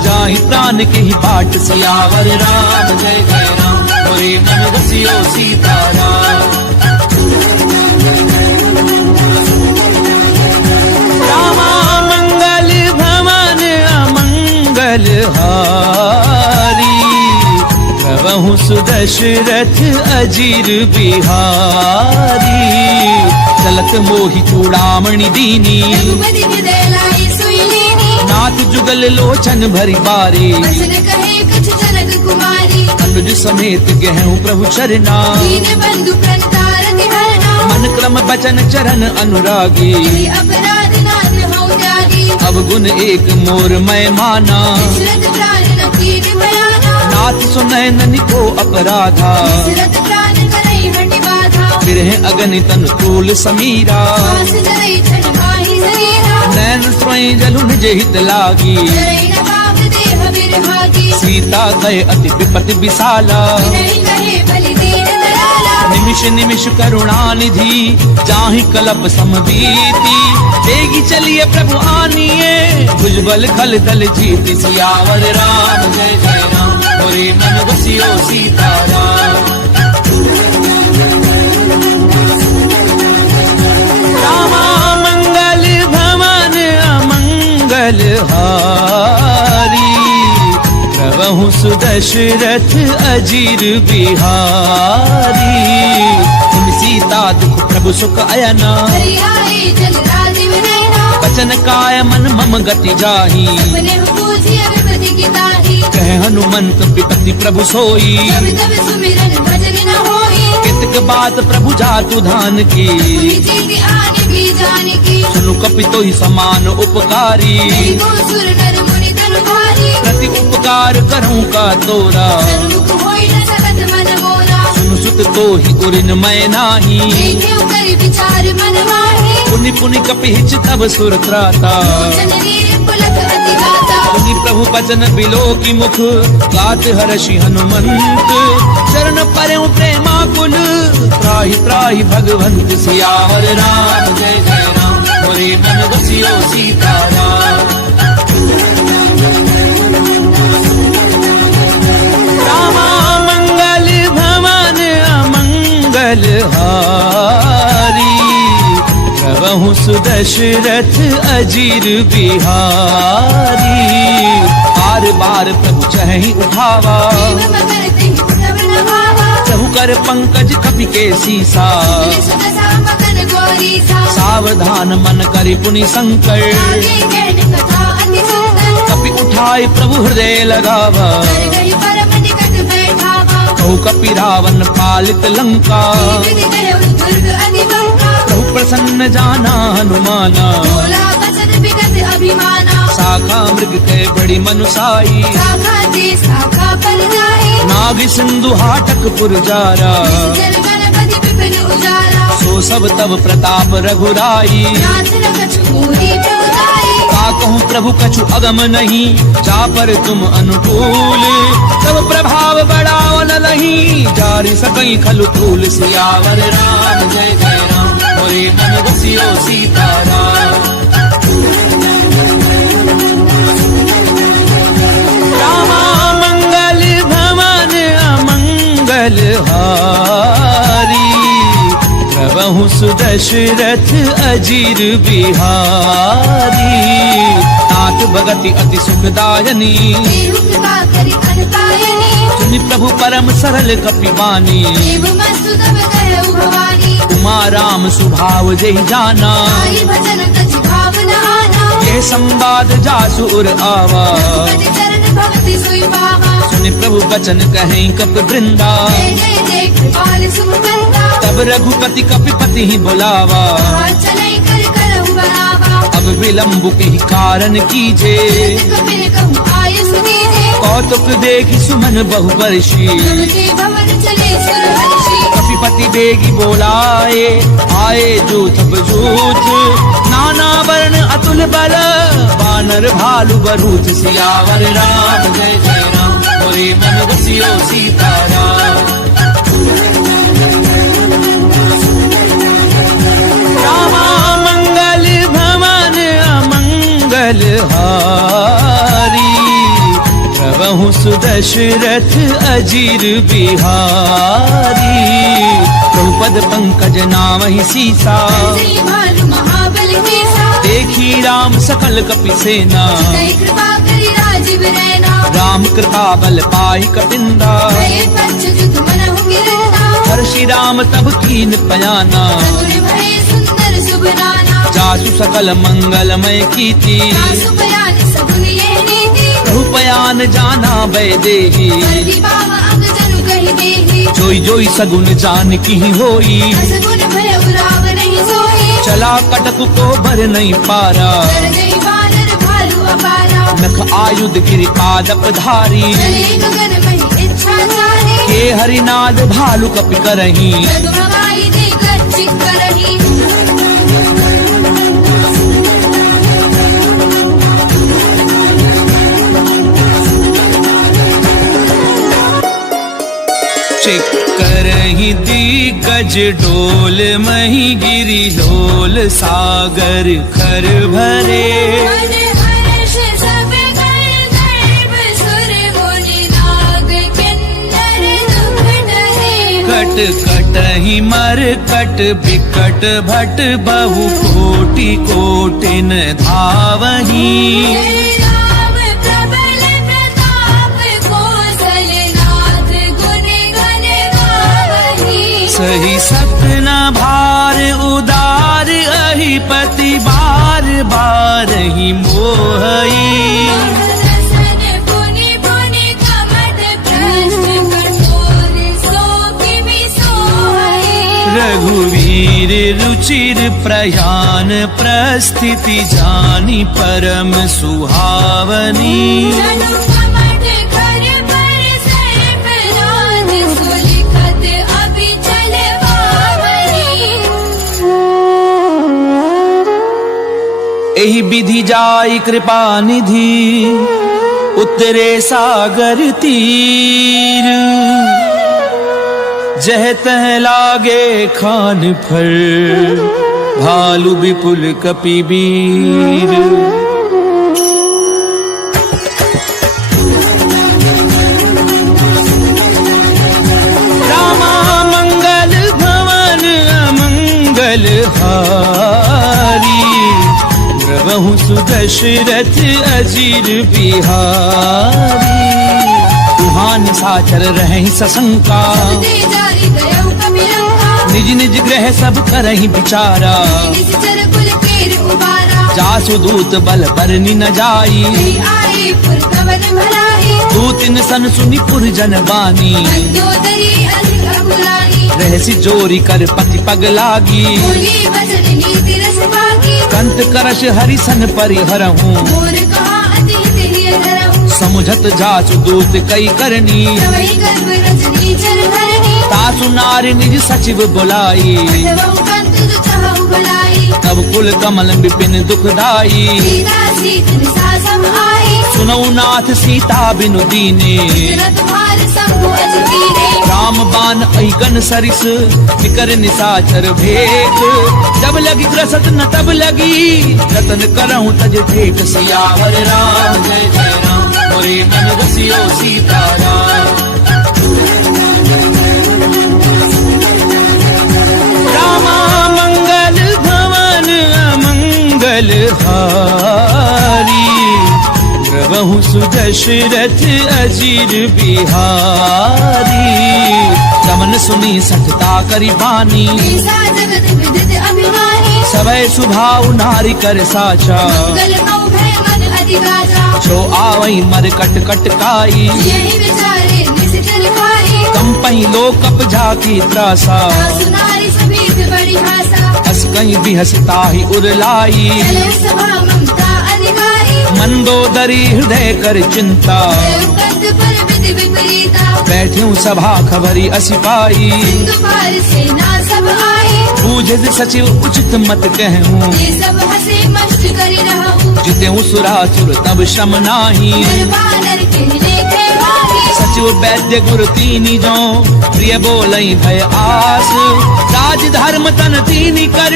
जाहि प्राण के ही बाट। सियावर राम जय जय राम, मोरे मन बसियो सीताराम। रामा मंगल भवन अमंगल हारी, प्रभु सुदशरथ अजीर बिहारी। चलत मोहि चूड़ामणि दीनी, रघुपति हृदय लाई सोई लेनी। नाथ जुगल लोचन भरी बारी। बसन कहे कछ जनक कुमारी, अनुज समेत गहूँ प्रभु चरना। दीन बंधु प्रणतारति हरना। मन क्रम बचन चरण अनुरागी, ये अपराध नाथ हौ त्यागी। अवगुण एक मोर मैं माना। दशरथ प्राण न कीन भयाना, नाथ सुनैन को अपराधा। दशरथ प्राण करई हटि बाधा। फिर अगनितन तूल समीरा, पास धरई छन माहि शरीरा। नैन स्वयं जलु निज हित लागी। धरई न पाप देह बिरहागी। सीता गए अति विपति विशाला, विनय कहे बलि दीन दयाला। निमिष निमिष करुणा निधि, जाहि कलप समबीति। तेगी चलिए प्रभु आनिए, भुजबल खल दल जीति। सियावर राम जय जय राम, मोरे मन बसियो सीताराम। रामा मंगल भवन अमंगल हारी, प्रभु सुदशरथ अजीर बिहारी। तुम सीता दुख प्रभु सुख अयना, हरि आए जल राजीव नयना। बचन काय मन मम गति जाही। अपने पूजिय विपति की ताही, कह हनुमंत विपति प्रभु सोई। जब तब सुमिरन भजन न होई। कितक बात प्रभु जातु धान की, तुमि जीति आने भी जाने की। सुनु कपितो ही समान उपकारी। नहीं को सुर नर मुनि तनु भारी। प्रति उपकार करूं का तोरा, सन्मुख होई न सकत मन मोरा। सुनु सुत तो ही उरिन मैं नाही। देखे कर विचार मन माही, पुनि पुनि कपिहिच तब सुर त्राता। लोचन नीर पुलक अति गाता। पुनि प्रभु बचन बिलो की मुख, गात हर्षि हनुमंत। चरण परउ प्रेमा कुल, त्राहि त्राहि भगवंत। सियावर राम जय जय राम, मोरे मन बसियो सीताराम। रामा मंगल भवन अमंगल हारी, प्रभु सुदशरथ अजीर बिहारी। बार बार प्रभु चहि उठावा, देव मगर तेहि तब न भावा। चहु कर पंकज कपि के सीसा। सुदशा मगन गौरीसा। सावधान मन करि पुनि संकर, आगे कहन कथा अति सुंदर। कपि उठाए प्रभु हृदय लगावा। कर गई परम निकट बैठावा। कहु कपि रावण पालित लंका। विधि कहु दुर्ग अति बंका। प्रभु प्रसन्न जाना हनुमाना। बोला बचन विगत अभिमाना। शाखा मृग के बड़ी मनुसाई, शाखा ते शाखा पर जाए। नाग सिंधु हाटक पुरजारा। जल गणपति विपिन उजारा। सो सब तब प्रताप रघुराई, नाथ रखत पूरी प्रभुताई। कहूँ प्रभु कछु अगम नहीं, जा पर तुम अनुकूल। तब प्रभाव बढ़ाओ न लही, जारी सकई खलु फूल। सियावर राम जय जय राम, मोरे मन बसियो सीताराम। रामा मंगल भवन अमंगल हारी, प्रभु सुदशरथ अजीर बिहारी। नाथ भगति अति सुखदायनी, देहु कृपा करि अनतायनी। सुनि प्रभु परम सरल कपिवानी, देव मस्तु तब कहु भवानी। उमा राम सुभाव जय जाना, आई भजन कछि भावना आना। ये संवाद जासु उर आवा, रघुपति चरण भगति सोई पावा। सुनि प्रभु वचन कहें कपि वृंदा, जय जय जय कृपाल सुमकंदा। तब रघुपति कपिपति ही बुलावा। चलै कर करहु बरावा, अब विलम्ब के ही कारण कीजे, कपिल कहु आयस दीजे। कौतुक देखि सुमन बहु वर्षी, प्रभु भवन चले सुरहर्षि। कपिपति बेगी बोलाए, आए जूथ बजूथ। नाना वर्ण अतुल बल, बानर भालु बरूथ। सियावर राम जय जय राम, मोरे मन बसियो सीताराम। रामा मंगल भवन अमंगल हारी, प्रभु सुदशरथ अजीर बिहारी। द्रौपद पंकज नामहि सीसा, जय भानु महाबल केसा। देखी राम सकल कपि सेना, जय कृपा करि राजीव रैना। राम कृपा बल पाई कपिंदा, भये पंचजुत मनहु गिरना। हर्षि राम तब कीन पयाना, चतुर भये सुंदर शुभ नाना। जासु सकल मंगलमय कीर्ति, सासु बयान सगुन ये नीति। प्रभु पयान जाना बैदेही। हरि बाबा अंग जनु कहि देहि। जोई जोई सगुन जान की होई, असगुन भय उराव नहीं सोई। चला कटक को भर नहीं पारा, डर गई बानर भालु अपारा। नख आयुध गिरि पादप धारी। चले गगन महि इच्छा जानी। के हरिनाद भालु कपि करही, रघुराई देकर चिक करही। चिक करही दिग्गज डोल, मही गिरि डोल सागर खर भरे। मन हर्ष सब कर गर्भ सुर मुनि नाग किन्नर दुख डरे। कट कटहि मर कट बिकट भट, बहु कोटि कोटिन धावही। जय राम प्रबल प्रताप, कौशलनाथ गुण गण गावही। सही सपना भार उदार, अहिपति बार बार ही मोहई। रसन पुनि पुनि कमठ प्रश्न, कठोर शोक बिसोहई। रघुवीर रुचिर प्रयान, प्रस्थिति जानी परम सुहावनी। जनु कमठ कर पर सर्प राज, सुलिखत अभिचल पावनी। एहि विधि जाई कृपा निधि, उतरे सागर तीर। जह तह लागे खान फर, भालु विपुल कपि वीर। रामा मंगल भवन अमंगल हारी, प्रभु सुदशरथ अजीर बिहारी। तुहान साचर रहि सशंका, दे जारी गयौ कपिलंका। निज निज ग्रह सब करहि विचारा। निज चर कुल केर उबारा। जासु दूत बल बरनि न जाई, नहीं आए पुर कवन भलाई। दूतिन सन सुनि पुर जन बानी। मंदोदरी अधिक अबुलानी। रहसि जोरी कर पति पग लागी। बोली वचन नीति रस बाकी। कंत करश हरिसन परिहरहूँ, मोर कहा अति हित धरहूँ। समुझत जासु दूत कई करनी। तवै गर्भ रजनी चर हरणी। तासु नार निज सचिव बुलाई, अथवा कंत जो चाहु भलाई। तब तब कुल कमल विपिन दुखदाई। सीता सीत सम आई, सुनऊ नाथ सीता बिनु दीने, तुम्हार शंभु अज कीने। राम बाण अहिकन सरिस निकर निशाचर भेद, जब लगी ग्रसत न तब लगी रतन करहूं तज टेक। सियावर राम जय जय राम, मोरे मन बसियो सीताराम। रामा मंगल भवन अमंगल हारी, प्रभु सुदशरथ अजीर बिहारी। दमन सुनी सठता करी बानी, ऐसा जगत विदित अभिमानी। सवै सुभाव नारी कर साचा, मंगल मऊ भय मन अधिराजा। जो आवई मर कट कट काई, यही विचारे निशिचर खाई। कंपई लोकप जाकी त्रासा, सुनारी सभीत बड़ी भाषा। हस कहीं भी हंसता ही उरलाई। चले सभा ममता अधिकारी, मंदोदरी हृदय कर चिंता, कंद पर विधि विपरीता। बैठ्यूं सभा खबरी असिपाई। सिंधु पार सेना सब आई, बूझे सचिव उचित मत कहूँ, ये सब हंसे मस्त करी रहूं। जितेऊ सुरासुर तब श्रम नाही। बानर के लेखे भागी, सचिव वैद्य गुरु तीनी जो, प्रिय बोलई भय आस। राज धर्म तन तीनी कर,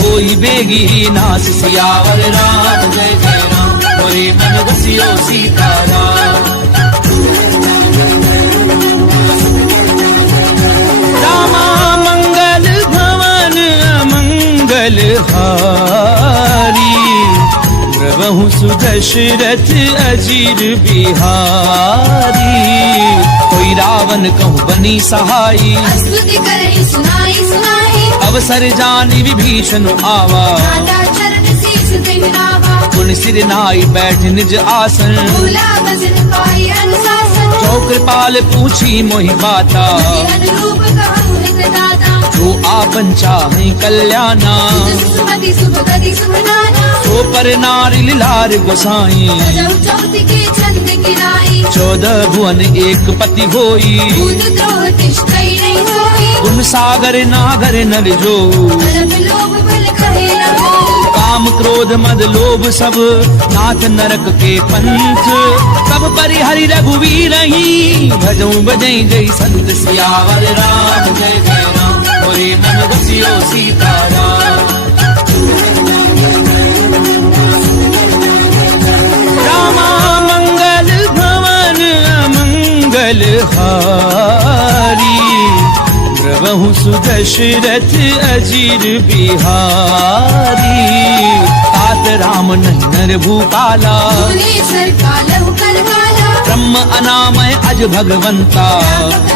होई बेगी नास। सियावर राम जय जय राम, मोरे मन बसियो सीताराम। रामा मंगल भवन अमंगल हारी, प्रभु सुदशरथ अजीर बिहारी। कोई रावण कहूँ बनी सहाई, स्तुति करे सुनाई सुनाई। अवसर जानी विभीषण आवा, माता चरण शीश देहनावा। पुन सिर नाई बैठ निज आसन। भूला वचन पाई अनुशासन, जो कृपाल पूछी मोहि बाता, अनुरूप कहूँ हितदाता। जो आपन चाहे कल्याणा, सुमति शुभ गति शुभ नाना। तो पर नारी लार गोसाई। जब चौथ के छंद गिराई, 14 भुवन एक पति होई। भूत द्रोह तिष्ठई नहीं सोई। गुण सागर नागर नर जो, अलब लोभ बल कहे न हो। काम क्रोध मद लोभ सब नाथ नरक के पंथ। सब परिहरि रघुवीर ही, भजऊं बजई जय संत। सियावर राम जय जय राम, मोरे मन बसियो सीताराम। रामा मंगल भवन अमंगल हारी, प्रभु सुदशरथ अजीर बिहारी। तात राम नहीं नर भूपाला, भुवनेश्वर कालहु कलकाला। ब्रह्म अनामय अज भगवंता।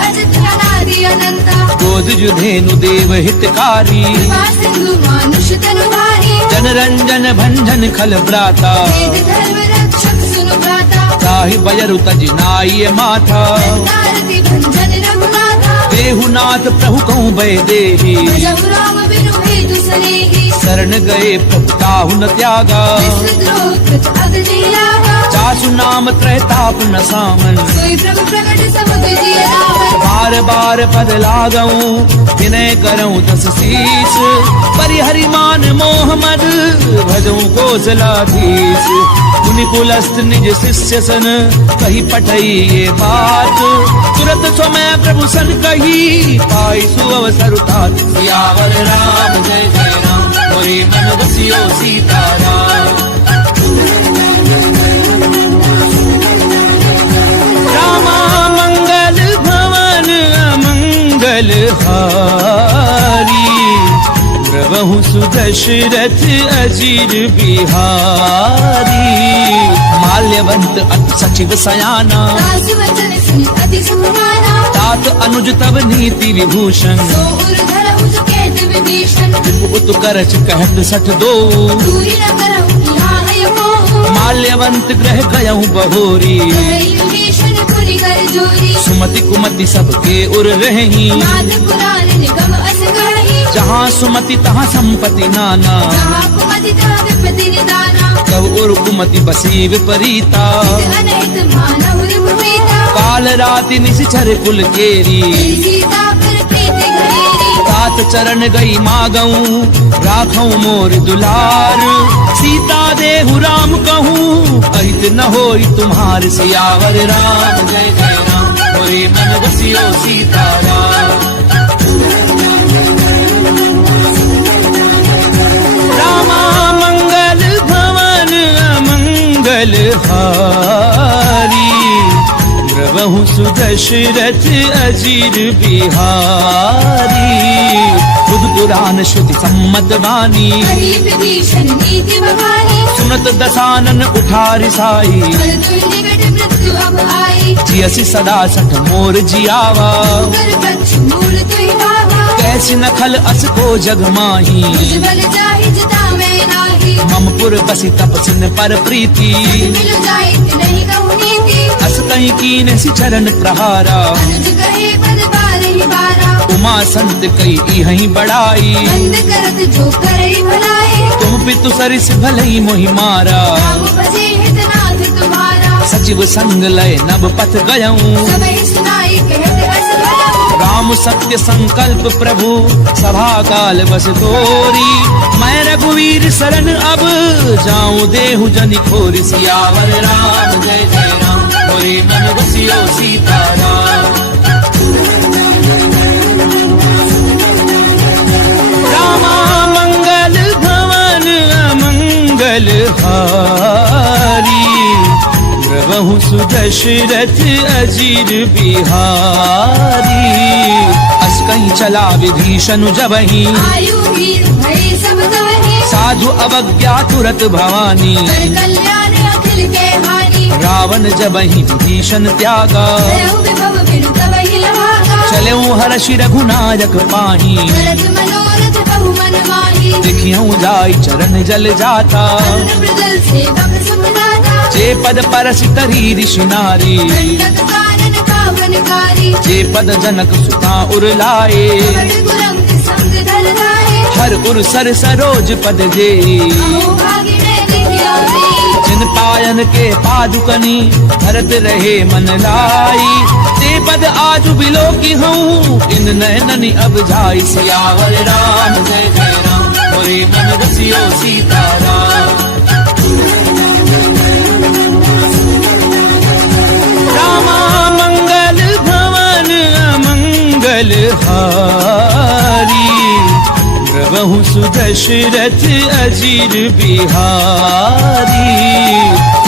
अजित अनादि अनंता, गोद जुधेनु देव हितकारी। कृपा सिंधु मानुष तनु भारी। जन रंजन भंजन खल भ्राता, वेद धर्म रक्षक सुनु भ्राता। ताहि बयरु तज नाई माथा। तारति भंजन रघुनाथा, देहुनाथ प्रभु कहूँ भय देहि। जब राम बिनु हेतु सनेही। शरण गए प्रभु काहु न त्यागा। विश्वद्रोह कृत अग्नि लागा, जासु नाम त्रैताप न सामन। सोई प्रभु प्रगट समुद्र जिय रावण। बार बार पद लागऊं, विनय करऊं दस शीस। परिहरि मान मोह मद, भजऊं कौशलाधीश। मुनि पुलस्त निज शिष्य सन, कही पठई ये बात। तुरत समय प्रभु सन कही, पाई सुअवसर तात। सियावर राम जय जय राम, मोरे मन बसियो सीताराम। रामा मंगल भवन अमंगल हारी, प्रभु सुदशरथ अजीर बिहारी। माल्यवंत अति सचिव सयाना, दास वचन सुनि अति सुमाना। तात अनुज तब नीति विभूषण। सो उर धरहु जो कहत विभीषण। उत करच कहत सठ दो, दूरी न करहु यहाँ है मोह। माल्यवंत ग्रह गयहु बहोरी। कहि विभीषण पुरि कर जोरी। सुमति कुमति सबके उर रही। नाथ पुराण निगम अस गहि। जहाँ सुमति तहाँ संपत्ति नाना। जहाँ कुमति तहाँ विपत्ति निदाना। तब उर कुमति बसी विपरीता। अनहित मानव रिपुपीता। काल राति निशिचर कुल केरी। सीता पर प्रीति घरेरी। तात तात चरण गई मागऊं, राखऊं मोर दुलार। सीता देहु राम कहूँ, अहित न होई तुम्हार। सियावर राम जय जय राम, मोरे मन बसियो सीताराम। रामा मंगल भवन अमंगल हारी, द्रवहु सुदशरथ अजीर बिहारी। बुध पुराण श्रुति सम्मत वाणी, कही विभीषण नीति बखानी। सुनत दसानन उठारि साई, मृत्यु निकट मृत्यु अब आई। जियसि सदा सठ मोर जियावा, कर वृक्ष मूल तुहि भावा। कैसी नखल अस को जग माही। मुझ बल जाहि जिता मैं नाही। मम पुर बसी तपसिन पर प्रीति, मिल जाए नहीं कहूँ नीति। अस कहीं कीन सि चरण प्रहारा। अनुज कहे पद बार ही बारा। उमा संत कई इहहीं बड़ाई, बंद करत जो करे भलाई। तुम पितु सरिस भलई मोहि मारा। राम भजे हितनाथ तुम्हारा। सचिव संग लय नभ पथ गयऊं, सबहि सुनाई कहत अस भयऊं। राम सत्य संकल्प प्रभु, सभा काल बस तोरी। मैं रघुवीर शरण अब, जाऊं देहु जनि खोरि। सियावर राम जय जय राम, मोरे मन बसियो सीताराम। रामा मंगल भवन अमंगल हारी, द्रवहु सुदशरथ अजीर बिहारी। अस कहीं चला विभीषण जबहि, आयु वीर भय सब तवहि। साधु अवज्ञा तुरत भवानी। कर कल्याण अखिल के हानि। रावण जबहि विभीषण त्यागा, भयउ विभव बिनु तवहि लभागा। चलऊं हर्षि रघुनायक पाही। भरत मनोरथ बहु मन माही। देखियऊं जाई चरण जल जाता, अन्न मृदल सेवक सुख दाता। जे पद परसि तरी ऋषि नारी। दंडक कानन पावनकारी। जे पद जनक सुता उरलाए, बड़ गुरंग संग धर धाये। हर उर सर सरोज पद जे। अहो भागी मैं देखियो रे। जिन पायन के पादुकनी, भरत रहे मन लाई। ते पद आजु बिलो की हूँ, इन नैननि अब जाई। सियावर राम जय जय राम, मोरे मन बसियो सीताराम। रामा मंगल भवन अमंगल हारी, द्रवहु सुदशरथ अजीर बिहारी।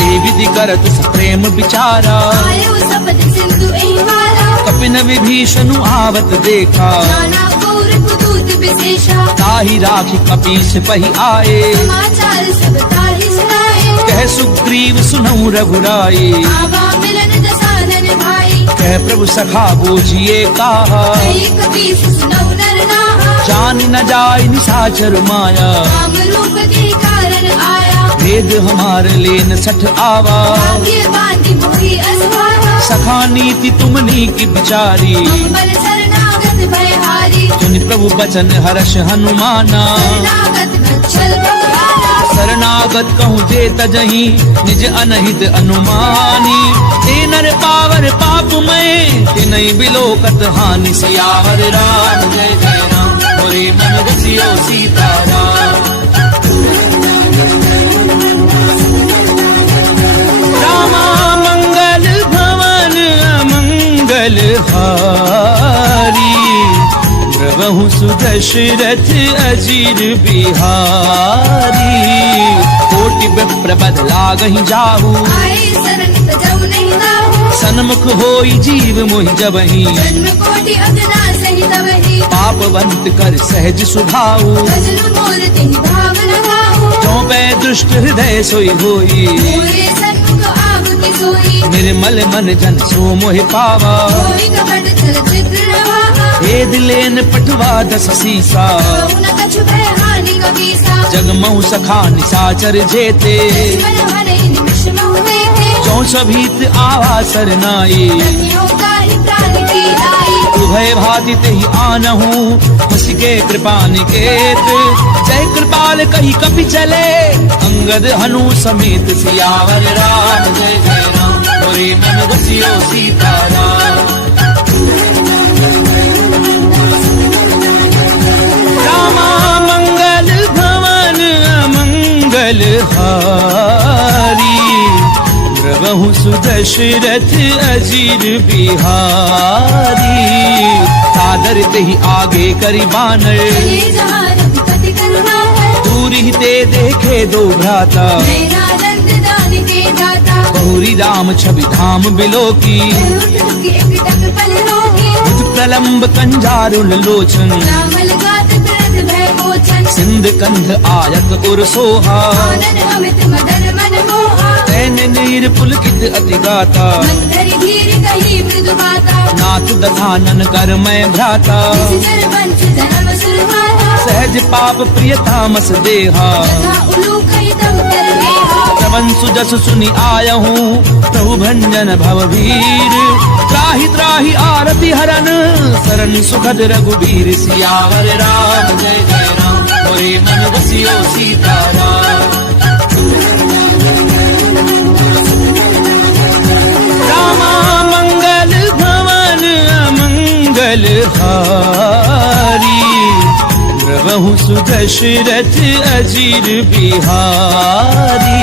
ए विधि करत सप्रेम विचारा, आयु सपद सिंधु एहि वारा। कपिन विभीषण आवत देखा। नाना गौर कुतूत विशेषा। ताहि राखी कपीस पहि आए, समाचार सब ताहि सुनाए। कह सुग्रीव सुनऊ रघुराई। आवा मिलन दसानन भाई। कह प्रभु सखा बूझिए काहा, कही कपीस सुनऊ नर नाहा। जान न जाय निशाचर माया। राम रूप के कारण आया। वेद हमार लेन सठ आवा। भाग्य बांधि मोहि असवारा। सखा नीति तुमनी की बिचारी। बल शरणागत भयहारी। सुनि प्रभु बचन हर्ष हनुमाना। शरणागत वत्सल भगवाना। शरणागत कहूँ जे तजहि, निज अनहित अनुमानी। ते नर पावर पाप में, तिनहि बिलोकत हानि। सियावर राम जय जय राम, मोरे मन बसियो सीताराम। रामा मंगल भवन अमंगल हारी, द्रवहु सुदशरथ अजीर बिहारी। कोटि विप्र बद लागहि जाहू, आए शरण तजौ नहीं दाहू। सन्मुख होई जीव मोहि जबहि। जन्म कोटि अगना सहि तवहि। पापवंत कर सहज सुभाऊ, भजन मोर तिहि भाव लगाहू। जो पै दुष्ट हृदय सोई होई। मोरे सन्मुख आव की सोई। निर्मल मन जन सो मोहि पावा। कोई कपट छल चित्र नभावा। वेद लेन पठवा दस सीसा, कहु न कछु भय हानि कबीसा। जगमऊ सखा निशाचर जेते। मन हरे निमिष महु थे। जो सभीत आवा सरनाई। रतियों ताहि प्राण की आई। उभय भाति तेहि आनहु, हंस के कृपा निकेत। जय कृपाल कही कपि चले, अंगद हनु समेत। सियावर राम जय जय राम, मोरे मन बसियो सीताराम। रामा मंगल भवन अमंगल हारी, प्रभु सुदशरथ अजीर बिहारी। सादर ते ही आगे करी बानर, चले जहाँ रघुपति करुणा है, दूर ही ते देखे दो भ्राता। नयनानंद दान के दाता, बहुरी राम छवि धाम बिलो की, उठ उठ एक टक पल रोगी। बुध प्रलंब कंजारुल लोचन, राम लगात तुरंत भय मोचन, सिंध कंध आयत उर सोहा। आनन अमित मदन मन मोहा, तैन नीर पुलकित अति गाता, मंदर धीर कही मृदु माता। नाथ दधानन कर मैं भ्राता, निशिचर वंश जन्म सुरहारा, सहज पाप प्रिय तामस देहा। तथा उलूक ही तब कर गेहा। श्रवण सुजस सुनि आयहूँ, प्रभु भंजन भव वीर। त्राहि त्राहि आरति हरन, शरण सुखद रघुबीर। सियावर राम जय जय राम, मोरे मन बसियो सीताराम। रामा मंगल भवन अमंगल हारी, प्रभु सुदशरथ अजीर बिहारी।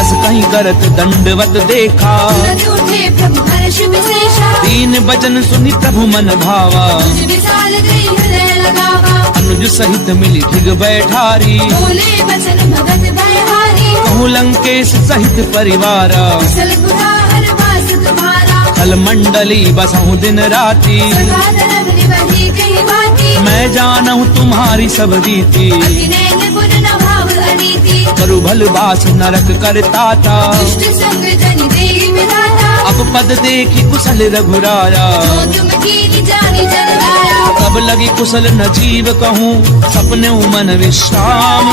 अस कहीं करत दंडवत देखा, तुरंत उठे प्रभु हर्ष विशेषा, दीन बचन सुनि प्रभु मन भावा। तुझ विशाल गई हृदय लगावा। अनुज सहित मिली ठिग बैठारी, बोले बचन भगत भयहारी। कहूँ लंकेश सहित परिवारा। कुशल कुठार वास तुम्हारा, खल मंडली बसहूँ दिन राती। सदा धर्म निवही कही बाती। मैं जानहूँ तुम्हारी सब रीति, अति नैन गुण न भाव अनीति। करु भल बास नरक करताता। दुष्ट संग जन देहि विधाता, अब पद देखी कुशल रघुराया। जो तुम कीनी जानी जन गाया। तब लगी कुशल न जीव कहूँ, सपने मन विश्राम।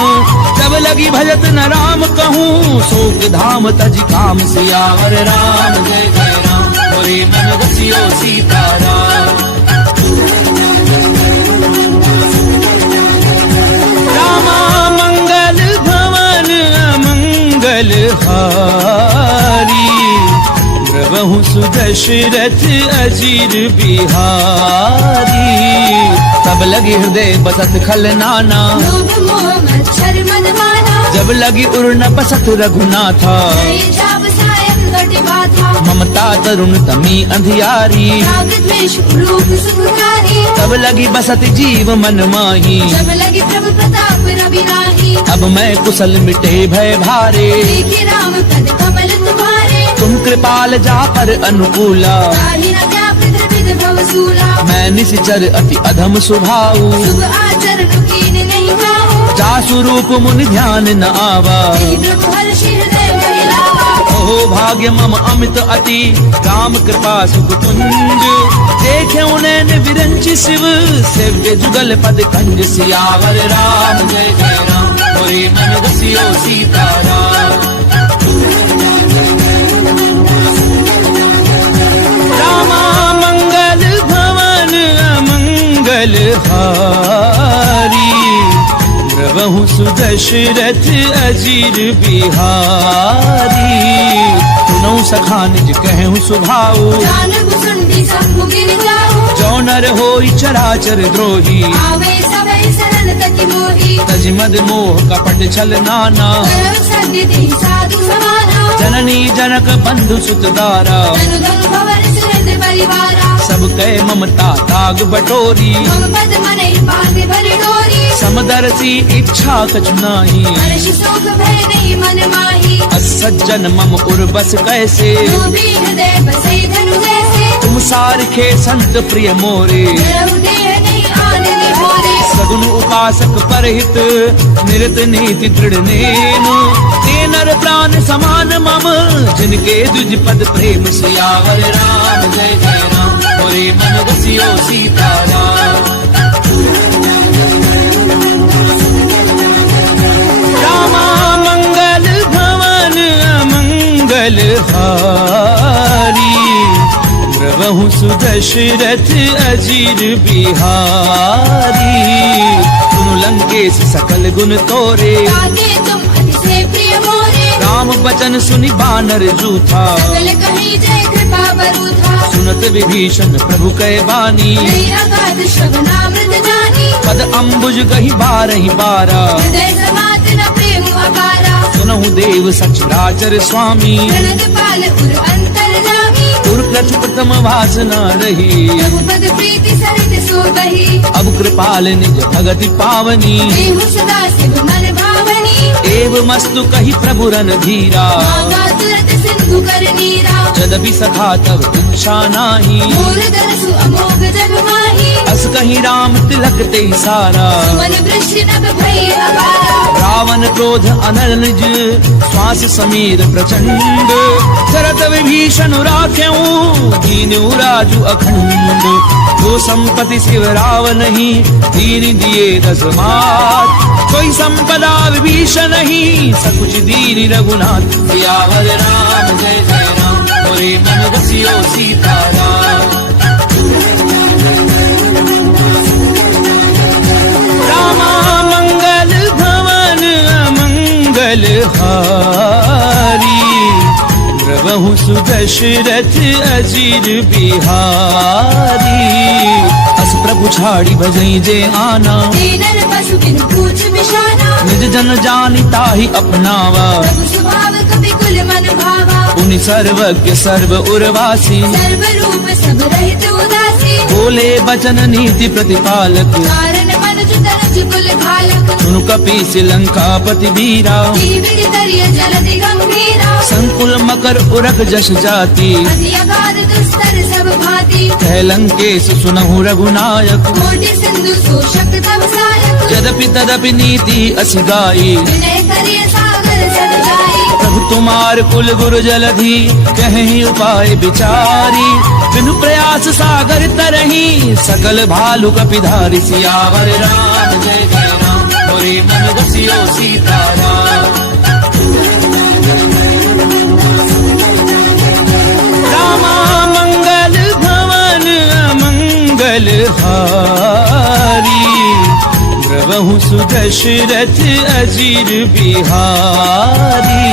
तब लगी भजत न राम कहूँ, शोक धाम तज काम। सियावर राम जय जय राम, मोरे मन बसियो सीताराम। रामा मंगल भवन अमंगल हारी, प्रभु सुदशरथ अजीर बिहारी। तब लगी हृदय बसत खल नाना, लोभ मोह मच्छर मद माना। जब लगी उर न बसत रघुनाथा। नये जाप सायं घट बाधा, ममता तरुण तमी अंधियारी। राग द्वेष रूप सुखकारी। तब लगी बसत जीव मन माही, जब लगे प्रभु प्रताप रवि राही। अब मैं कुशल मिटे भय भारे। देखे राम पद कमल तुम्हारे, तुम कृपाल जा पर अनुकूला। ताहि न व्याप द्रविद भव सूला। मैं निश्चर अति अधम स्वभाव, शुभ आचरण कीन नहीं गाओ। जा स्वरूप मुनि ध्यान न आवा। तेहि प्रभु हर्ष हृदय महिलावा। ओहो भाग्य मम अमित अति, राम कृपा सुख कुंज। देखे उनैन विरंचि शिव, सेव्य जुगल पद कंज। सियावर राम जय जय राम, मोरे मन बसियो सीताराम। रामा मंगल भवन अमंगल हारी, प्रभु सुदशरथ अजीर बिहारी। सुनौ सखा निज कहूँ सुभाऊ, जान भुसुंडी संभु गिर जाऊ। जो नर होई चराचर द्रोही। आवे सभै सरल तति मोही, तज मद मोह कपट छल नाना। करव सत्य देहि साधु समाना। जननी जनक बंधु सुत दारा, धन धन भवन सुरेंद्र परिवारा। सब कह ममता ताग बटोरी। मम पद मनहि बांधे भरि डोरी। समदर्शी इच्छा कछु नाही, हर्ष शोक भय नहीं मन माही। असज्जन मम उर बस कैसे। लोभी हृदय बसई धनु जैसे, तुम सारखे संत प्रिय मोरे। द्रव देह नहीं आन निभोरे। सगुन उपासक परहित, निरत नीति दृढ़ नेम। ते नर प्राण समान मम, जिनके दुज पद प्रेम। सियावर राम जय जय राम, मोरे मन बसियो सीताराम। रामा मंगल भवन अमंगल हारी, प्रभु सुदशरथ अजीर बिहारी। सुनु लंकेश सकल गुण तोरे, ताके तुम अति से प्रिय मोरे। राम बचन वचन सुनि बानर जूथा, सकल कहीं जय कृपा बरूथा। सुनत विभीषण प्रभु कहे बानी, नहीं अगाध श्रवणामृत जानी। पद अम्बुज गही बारहि बारा, हृदय समात न प्रेम अपारा। सुनहु देव सचराचर स्वामी, प्रणत पाल उर अंतर्जामी। उर प्रथु प्रथम वासना रही, रघुपद प्रीति सरित सो बही। अब कृपाल निज भगति पावनी, देहु सदा शिव मन भावनी। एवमस्तु कही प्रभु रन धीरा, मांगा तुरत सिंधु कर नीरा। यद्यपि सखा तब इच्छा नाही, मोर दरसु अमोघ जग माही। अस कहीं राम तिलक ते सारा, मन वृष्टि नभ भई अपारा। रावण क्रोध अनल निज, श्वास समीर प्रचंड, चरत विभीषण राख्यऊ, दीनु राजु अखंड। जो संपत्ति शिव रावण ही, दीन दिए दस मात। कोई संपदा विभीषण ही, सकुच दीन रघुनाथ। सियावर राम जय जय राम, मोरे मन बसियो सीताराम। रामा मंगल भवन अमंगल हारी, प्रभु सुदशरथ अजीर बिहारी। अस प्रभु छाड़ी भजई जे आना, दीनर पशु बिनु पूछ बिशाना। निज जन जानि ताहि अपनावा, प्रभु स्वभाव कपि कुल मन भावा। पुनि सर्वज्ञ सर्व उर्वासी, सर्व रूप सब रहित उदासी। बोले बचन नीति प्रतिपालक, कारण मन जुतरज कुल घालक। सुनु कपीस लंकापति वीरा, जीवित तरिय जलधि गंभीरा। संकुल मकर उरग जस जाति, अति अगाध दुस्तर सब भांति। कह लंकेश सुनहु रघुनायक, कोटि सिंधु शोषक तब सायक। यद्यपि तदपि नीति असि गाई, विनय करिय सागर सद जाई। प्रभु तुम्हार कुल गुरु जलधि, कहीं उपाय विचारी। बिनु प्रयास सागर तरही, सकल भालु कपिधारी। सियावर राम जय जय राम, मोरे मन बसियो सीताराम। रामा मंगल भवन अमंगल हारी, प्रभु सुदशरथ अजीर बिहारी।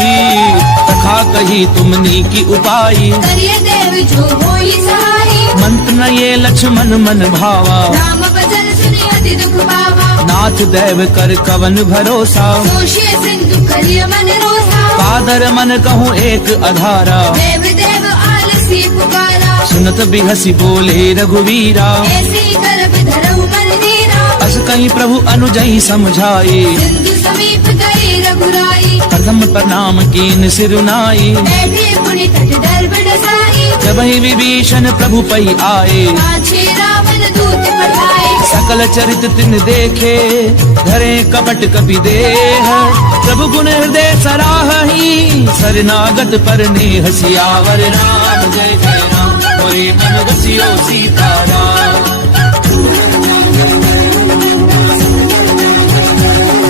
तथा कही तुमनी की उपाई, करिय देव जो होई सहाई। मंत्र न ये लक्ष्मण मन भावा, राम बचन सुनि अति दुख पावा। नाथ दैव कर कवन भरोसा, दोषी सिंधु करिय मन रोसा। कादर मन कहूँ एक अधारा, देव देव आलसी पुकारा। सुनत बिहसी बोले रघुवीरा, ऐसी करब धरऊ मन धीरा। अस कहीं प्रभु अनुजई समझाए, सिंधु समीप गए रघुराई। प्रथम प्रणाम कीन सिरुनाई। बैठे पुनि तट दर्भ डसाई। जब ही विभीषण प्रभु पई आए, पाछे रावण दूत पठाए। सकल चरित तिन देखे, धरे कपट कपि देह। प्रभु गुण हृदय सराहहि, शरणागत पर नेह। सियावर राम जय जय राम, मोरे मन बसियो सीताराम।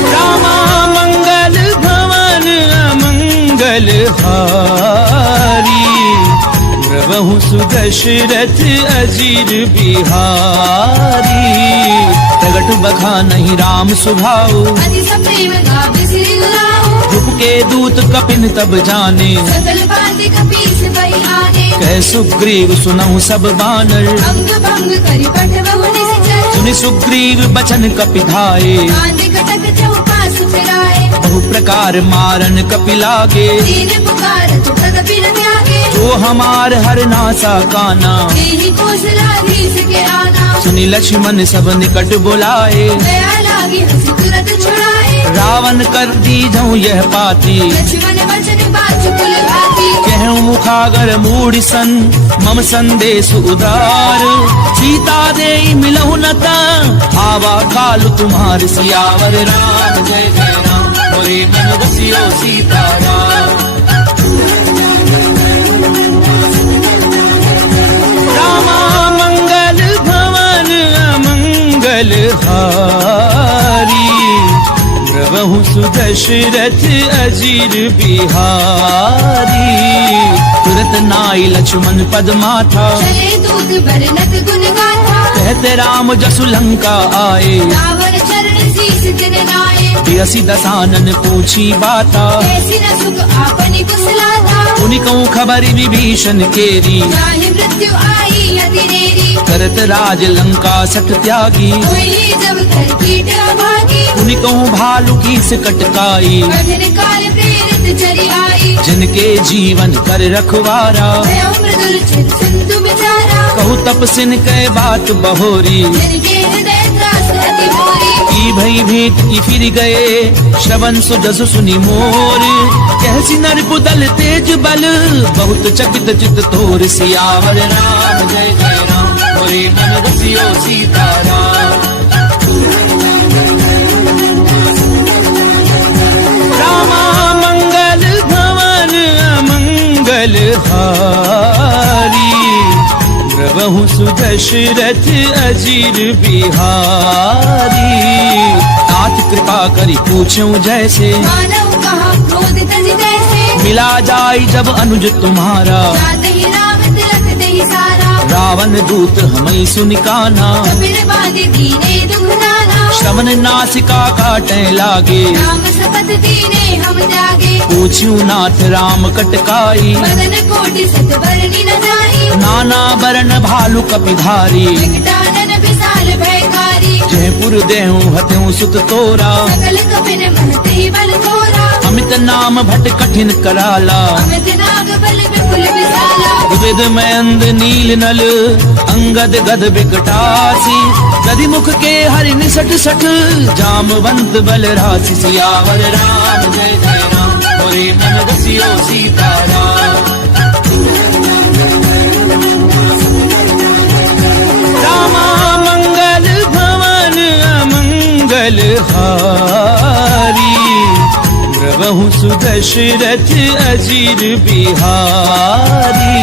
रामा मंगल भवन अमंगल हारी, प्रभु सुदशरथ अजीर बिहारी। प्रगट बखा नहीं राम सुभाऊ, अति सप्रेम गावे श्री गुलाऊ। रूप के दूत कपिन तब जाने, सकल बांधि कपीस बही आने। कह सुग्रीव सुनहु सब बानर, अंग भंग करि पठवहु निश्चर। सुनि सुग्रीव बचन कपिधाए, बांधि कटक चौपास फिराए। बहु प्रकार मारन कपि लागे। दीन पुकारत तदपि न त्यागे। जो हमार हर नासा काना, देहि कौशलाधीश के आना। सुनि लक्ष्मण सब निकट बुलाए। दया लागी हंसी तुरत छुड़ाए। रावण कर दीजहु यह पाती, लक्ष्मण वचन बाजु कुल भाती। कहूँ मुखागर मूढ़ सन, मम संदेश उदार। सीता दे मिलहु नता, आवा कालु तुम्हार। सियावर राम जय जय राम, मोरे मन बसियो सीताराम। रामा मंगल भवन अमंगल हारी, प्रभु सुदशरथ अजीर बिहारी। तुरत नाई लक्ष्मण पद माथा, चले दूत बरनत गुण गाथा। कहते राम जसु लंका आए। रावण चरण शीस दिन नाये। बियसी दसानन पूछी बाता कैसी न सुख आपने कुशलाता उनिकऊ खबर विभीषण केरी चाहे मृत्यु आई अतिरेरी करत राज लंका सठ त्यागी हुई जब कर कीट अभागी उनिकऊ भालू की कटकाई कठिन काल प्रेरित चली आई जिनके जीवन कर रखवारा भयो मृदुल चित सिंधु बिचारा कहु तपसिन कै बात बहोरी जिनके हृदय त्रास अति मोरी की भई भेंट की फिर गए श्रवण सुजसु सुनि मोर कहसी नर कुदल तेज बल बहुत चकित चित तोर सियावर राम जय जय राम मोरे मन रसियो सीताराम रामा मंगल भवन अमंगल हारी प्रभु सुदशरथ अजीर बिहारी तात कृपा करी पूछूं जैसे मानव कहा क्रोध तज जैसे मिला जाय जब अनुज तुम्हारा जाते ही राम तिलक दही सारा रावण दूत हमें सुनिकाना फिर बांधे दीने दुख नाना श्रवण नासिका काटे लागे राम शपथ दीने हम जागे पूछूं नाथ राम कटकाई मदन कोटि सत बरनी न जाई नाना बरन भालु कपिधारी विकटानन विशाल भयकारी जयपुर देहूं हत्यूं सुत तोरा सकल कपिन महते बल थोरा अमित नाम भट कठिन कराला अमित नाग बल विपुल विशाला विविध मयंद नील नल अंगद गद बिकटासी गदि मुख के हरि निसट सठ जामवंत बल राशि सियावर राम जय जय राम मोरे मन रसियो सीताराम रामा मंगल भवन अमंगल हारी प्रभु सुदशरथ अजीर बिहारी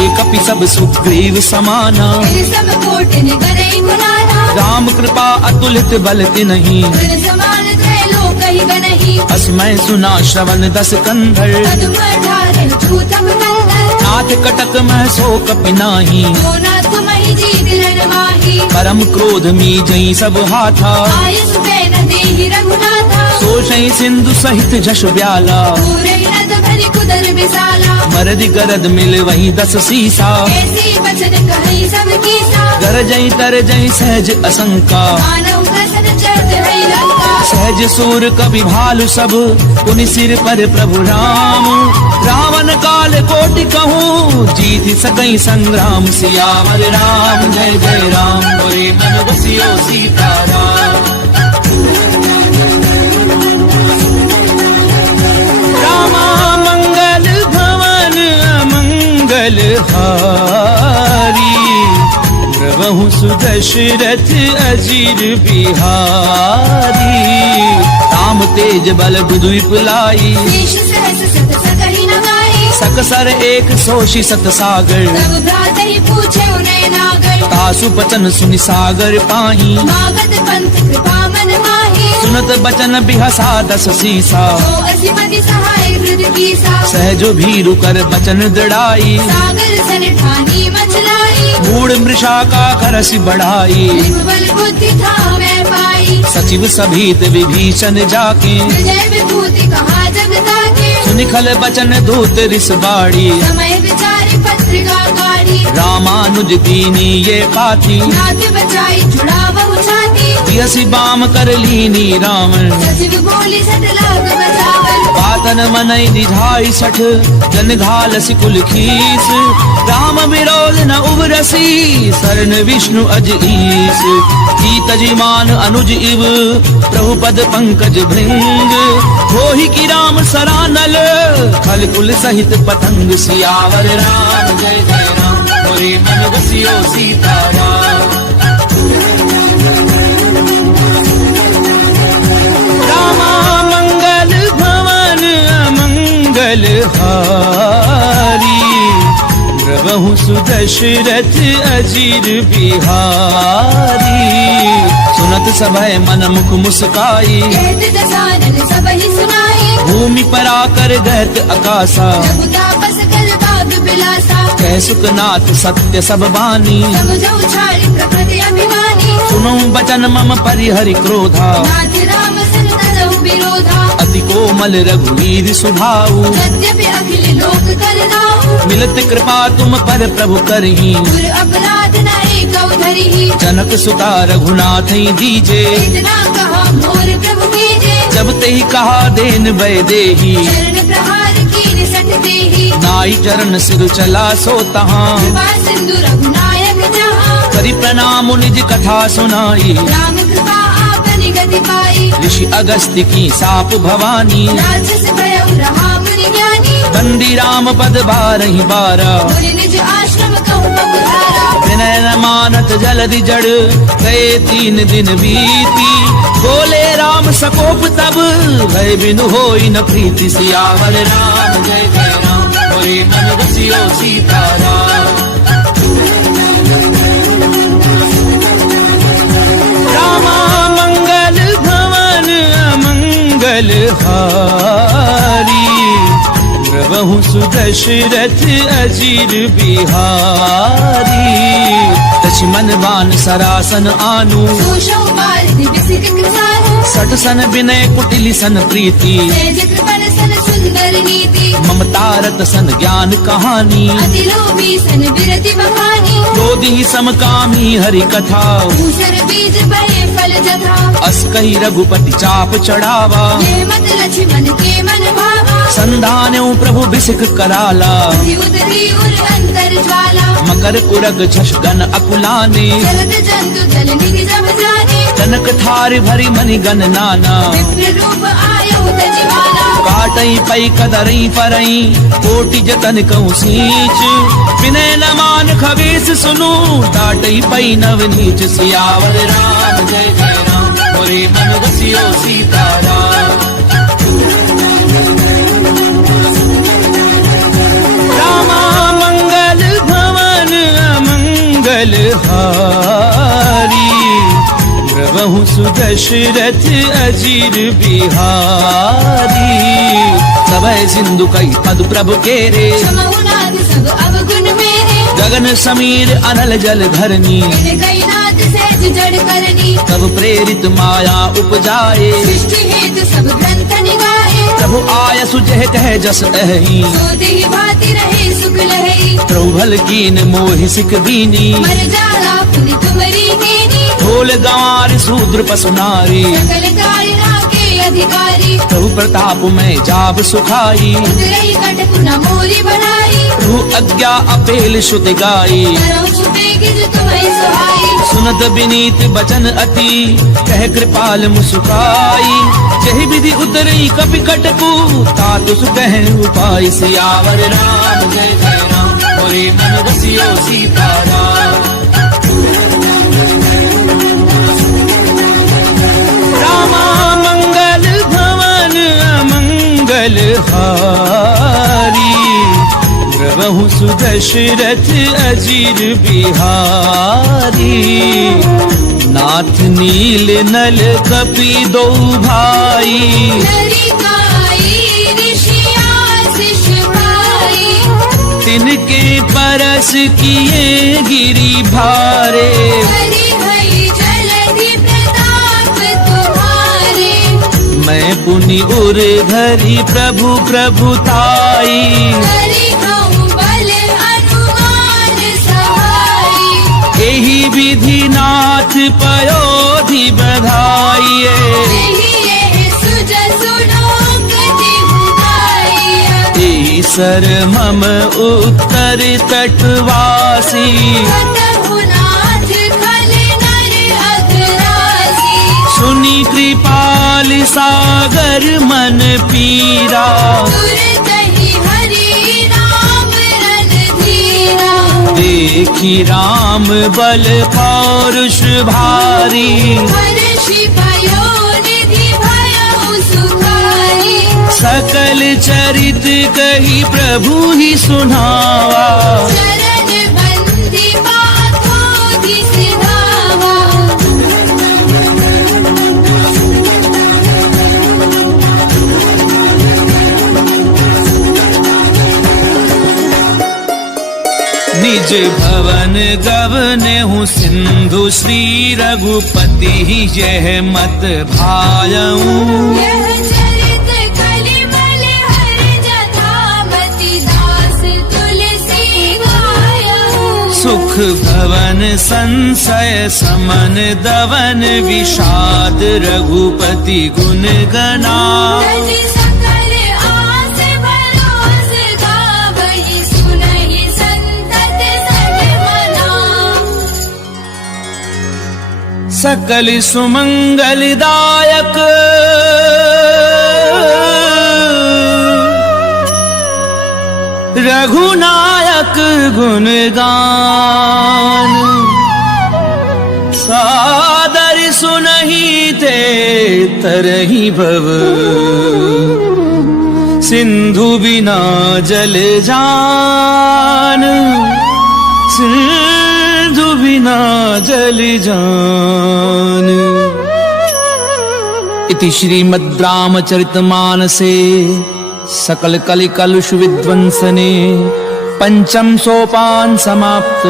एक कपि सब सुग्रीव समाना फिर सब कोटि करे गुनाना राम कृपा अतुलित बल नहीं फिर समान त्रैलोक ही गनहि असमय सुना श्रवण दस कंधर पद्म ठारे छूतम नंदन नाथ कटक मह सो कपि नाही जो नाथ महि जीत लन माही परम क्रोध मी जई सब हाथा आयुष बैन देहि रघुनाथा सोषई सिंधु सहित जश ब्याला पूरे नद भरि कुदर विशाला मरदि गरद मिल वही दस सीसा ऐसी वचन कहि सब कीसा गरजई तरजई सहज असंका मानव कसन चढ़त है लंका सहज सूर कवि भालु सब पुनि सिर पर प्रभु राम रावण काल कोटि कहूँ जीत सकई संग्राम सियावर राम जय जय राम मोरे मन बसियो सीताराम रामा मंगल भवन अमंगल हारी प्रभु सुदशरथ अजीर बिहारी राम तेज बल बुधु लाई शेष सहस सत सकहि न गाई सकसर एक सोषि सत सागर तब भ्रात ही पूछे उन्हें नागर तासु बचन सुनि सागर पाही मागत पंथ कृपा मन माही सुनत बचन बिहसा दस सीसा जो असिमति सहाय हृद कीसा सहजो भीरु कर बचन दृढ़ाई सागर सन ठानी मचलाई मूड मृषा का करसि बढ़ाई बल बुद्धि था मैं पाई सचिव सभीत विभीषण जाके विजय विभूति कहा जगता के सुनिखल बचन दूत रिस बाड़ी समय विचारी पत्रिका गाड़ी रामानुज दीनी ये पाती नाथ बचाई छुड़ा बहु छाती यसी बाम कर लीनी रावण सचिव बोली सट लाग बचावन पातन मनई निधाई सठ जन घाल सिकुल खीस राम विरोध न उबरसी शरण विष्णु अज ईस की तजिमान अनुज इव प्रभु पद पंकज भृंग होहि की राम सरानल खल कुल सहित पतंग सियावर राम जय जय राम मोरे मन बसियो सीताराम रामा मंगल भवन अमंगल हारी प्रभु सुदशरथ अजीर बिहारी सुनत सभय मन मुख मुस्काई कहत दसानन सब ही सुनाई भूमि पर आकर गहत अकाशा जब तापस कर बाग बिलासा कह सुखनाथ सत्य सब बानी समझो छाड़ी प्रकृति अभिमानी सुनो बचन मम परिहरि क्रोधा नाथ राम सन विरोधा अति कोमल रघुवीर सुभाऊ यद्यपि अखिल लोक करनाऊ मिलत कृपा तुम पर प्रभु करही गुर अपराध नहीं कव धरिही जनक सुता रघुनाथ दीजे इतना कहा मोर प्रभु कीजे जब तेहि कहा देन भय देही चरण प्रहार कीन सठ देही नाई चरण सिर चला सो तहाँ कृपा सिंधु रघुनायक जहाँ करि प्रणाम निज कथा सुनाई राम कृपा आपनि गति पाई ऋषि अगस्त्य की साप भवानी राजस भय रहा मुनि ज्ञानी बंदी राम पद बारहि बारा मुनि निज आश्रम कहु पधारा विनय न मानत जलधि जड़ गए 3 दिन बीती बोले राम सकोप तब भय बिनु होई न प्रीति सियावर राम जय जय राम मोरे मन रसियो सीताराम रामा मंगल भवन अमंगल हारी प्रभु सुदशरथ अजीर बिहारी लक्ष्मण बान सरासन आनु दोषौ मारति विसिक कृसानु सट सन विनय कुटिल सन प्रीति तेज कृपण सन सुंदर नीति ममतारत सन ज्ञान कहानी अति लोभी सन विरति बखानी क्रोधी समकामी हरि कथा दूसर बीज बहे फल जथा अस कही रघुपति चाप चढ़ावा ये मत लक्ष्मण के मन भावा संधान्यो प्रभु बिसिक कराला उधि उदरी उर अंतर ज्वाला मकर उरग झष गन अकुलाने जलद जंतु जल निधि जब जाने जनक थार भरी मनि गन नाना विप्र रूप आयो तजिमाना काटई पई कदरई परई कोटि जतन कहूँ सींच विनय न मान खगेश सुनु डाटई पई नव नीच सियावर राम जय जय राम मोरे मन रसियो सीताराम रामा मंगल भवन अमंगल हारी प्रभु सुदशरथ अजीर बिहारी सबय सिंधु कई पद प्रभु केरे समहुनाथ सब अवगुण मेरे गगन समीर अनल जल धरनी मेरे कई नाथ सहज जड़ करनी तब प्रेरित माया उपजाए सृष्टि हेतु सब ग्रंथ निगाहे प्रभु आय सुजह कह जस अहि सो देहि भांति रहे सुख लहई प्रभु भल कीन मोहि सिख दीनी मर जाला पुनि तुमरी कीनी ढोल गंवार शूद्र पसु नारी सकल कारिणा के अधिकारी प्रभु प्रताप में जाब सुखाई उतरई कटक न मोरी बनाई प्रभु आज्ञा अपेल श्रुत गाई करौ छुपे गिज तुम्हें सुहाई सुनत विनीत बचन अति कह कृपाल मुस्काई जहि विधि उतरई कपि कटकु तातु सुकह उपाय सियावर राम जय जय राम मोरे मन रसियो सीताराम रामा मंगल भवन अमंगल हारी प्रभु सुदशरथ अजीर बिहारी नाथ नील नल कपि दो भाई नरिकाई ऋषिया शिष भाई तिनके परस किए गिरि भारे हरि हरि जलधि प्रताप तुम्हारे मैं पुनि उर धरि प्रभु प्रभुताई हरि कहूँ बल हनुमान सहाई एहि विधि नाथ पयोधि बधाइए यही ये सुज सुनोक दिहुदाई एहि सर मम उत्तर तटवासी नाथ खल नर अघरासी सुनि कृपाल सागर मन पीरा तुरतहि हरि राम रणधीरा देखी राम बल पौरुष भारी हर्षि भयो निधि भयो सुखारी सकल चरित कही प्रभु ही सुनावा चरण बंदी पाथोधि सिधावा निज भवन गवनेहु सिंधु श्री रघुपति यह मत भायऊ यह चरित कलिमल हर जथामति दास तुलसी गायऊ सुख भवन संशय समन दवन विषाद रघुपति गुण गना तज सकल आस भरोस गावहि सुनहि संतत सजमना सकल सुमंगलदायक रघुनायक गुणगान सादर सुनहि ते तरहि भव सिंधु बिना जल जान सिंधु बिना जल जान। इति श्रीमद् रामचरितमानसे सकल कलि कलुष विध्वंसने पंचम सोपान समाप्त।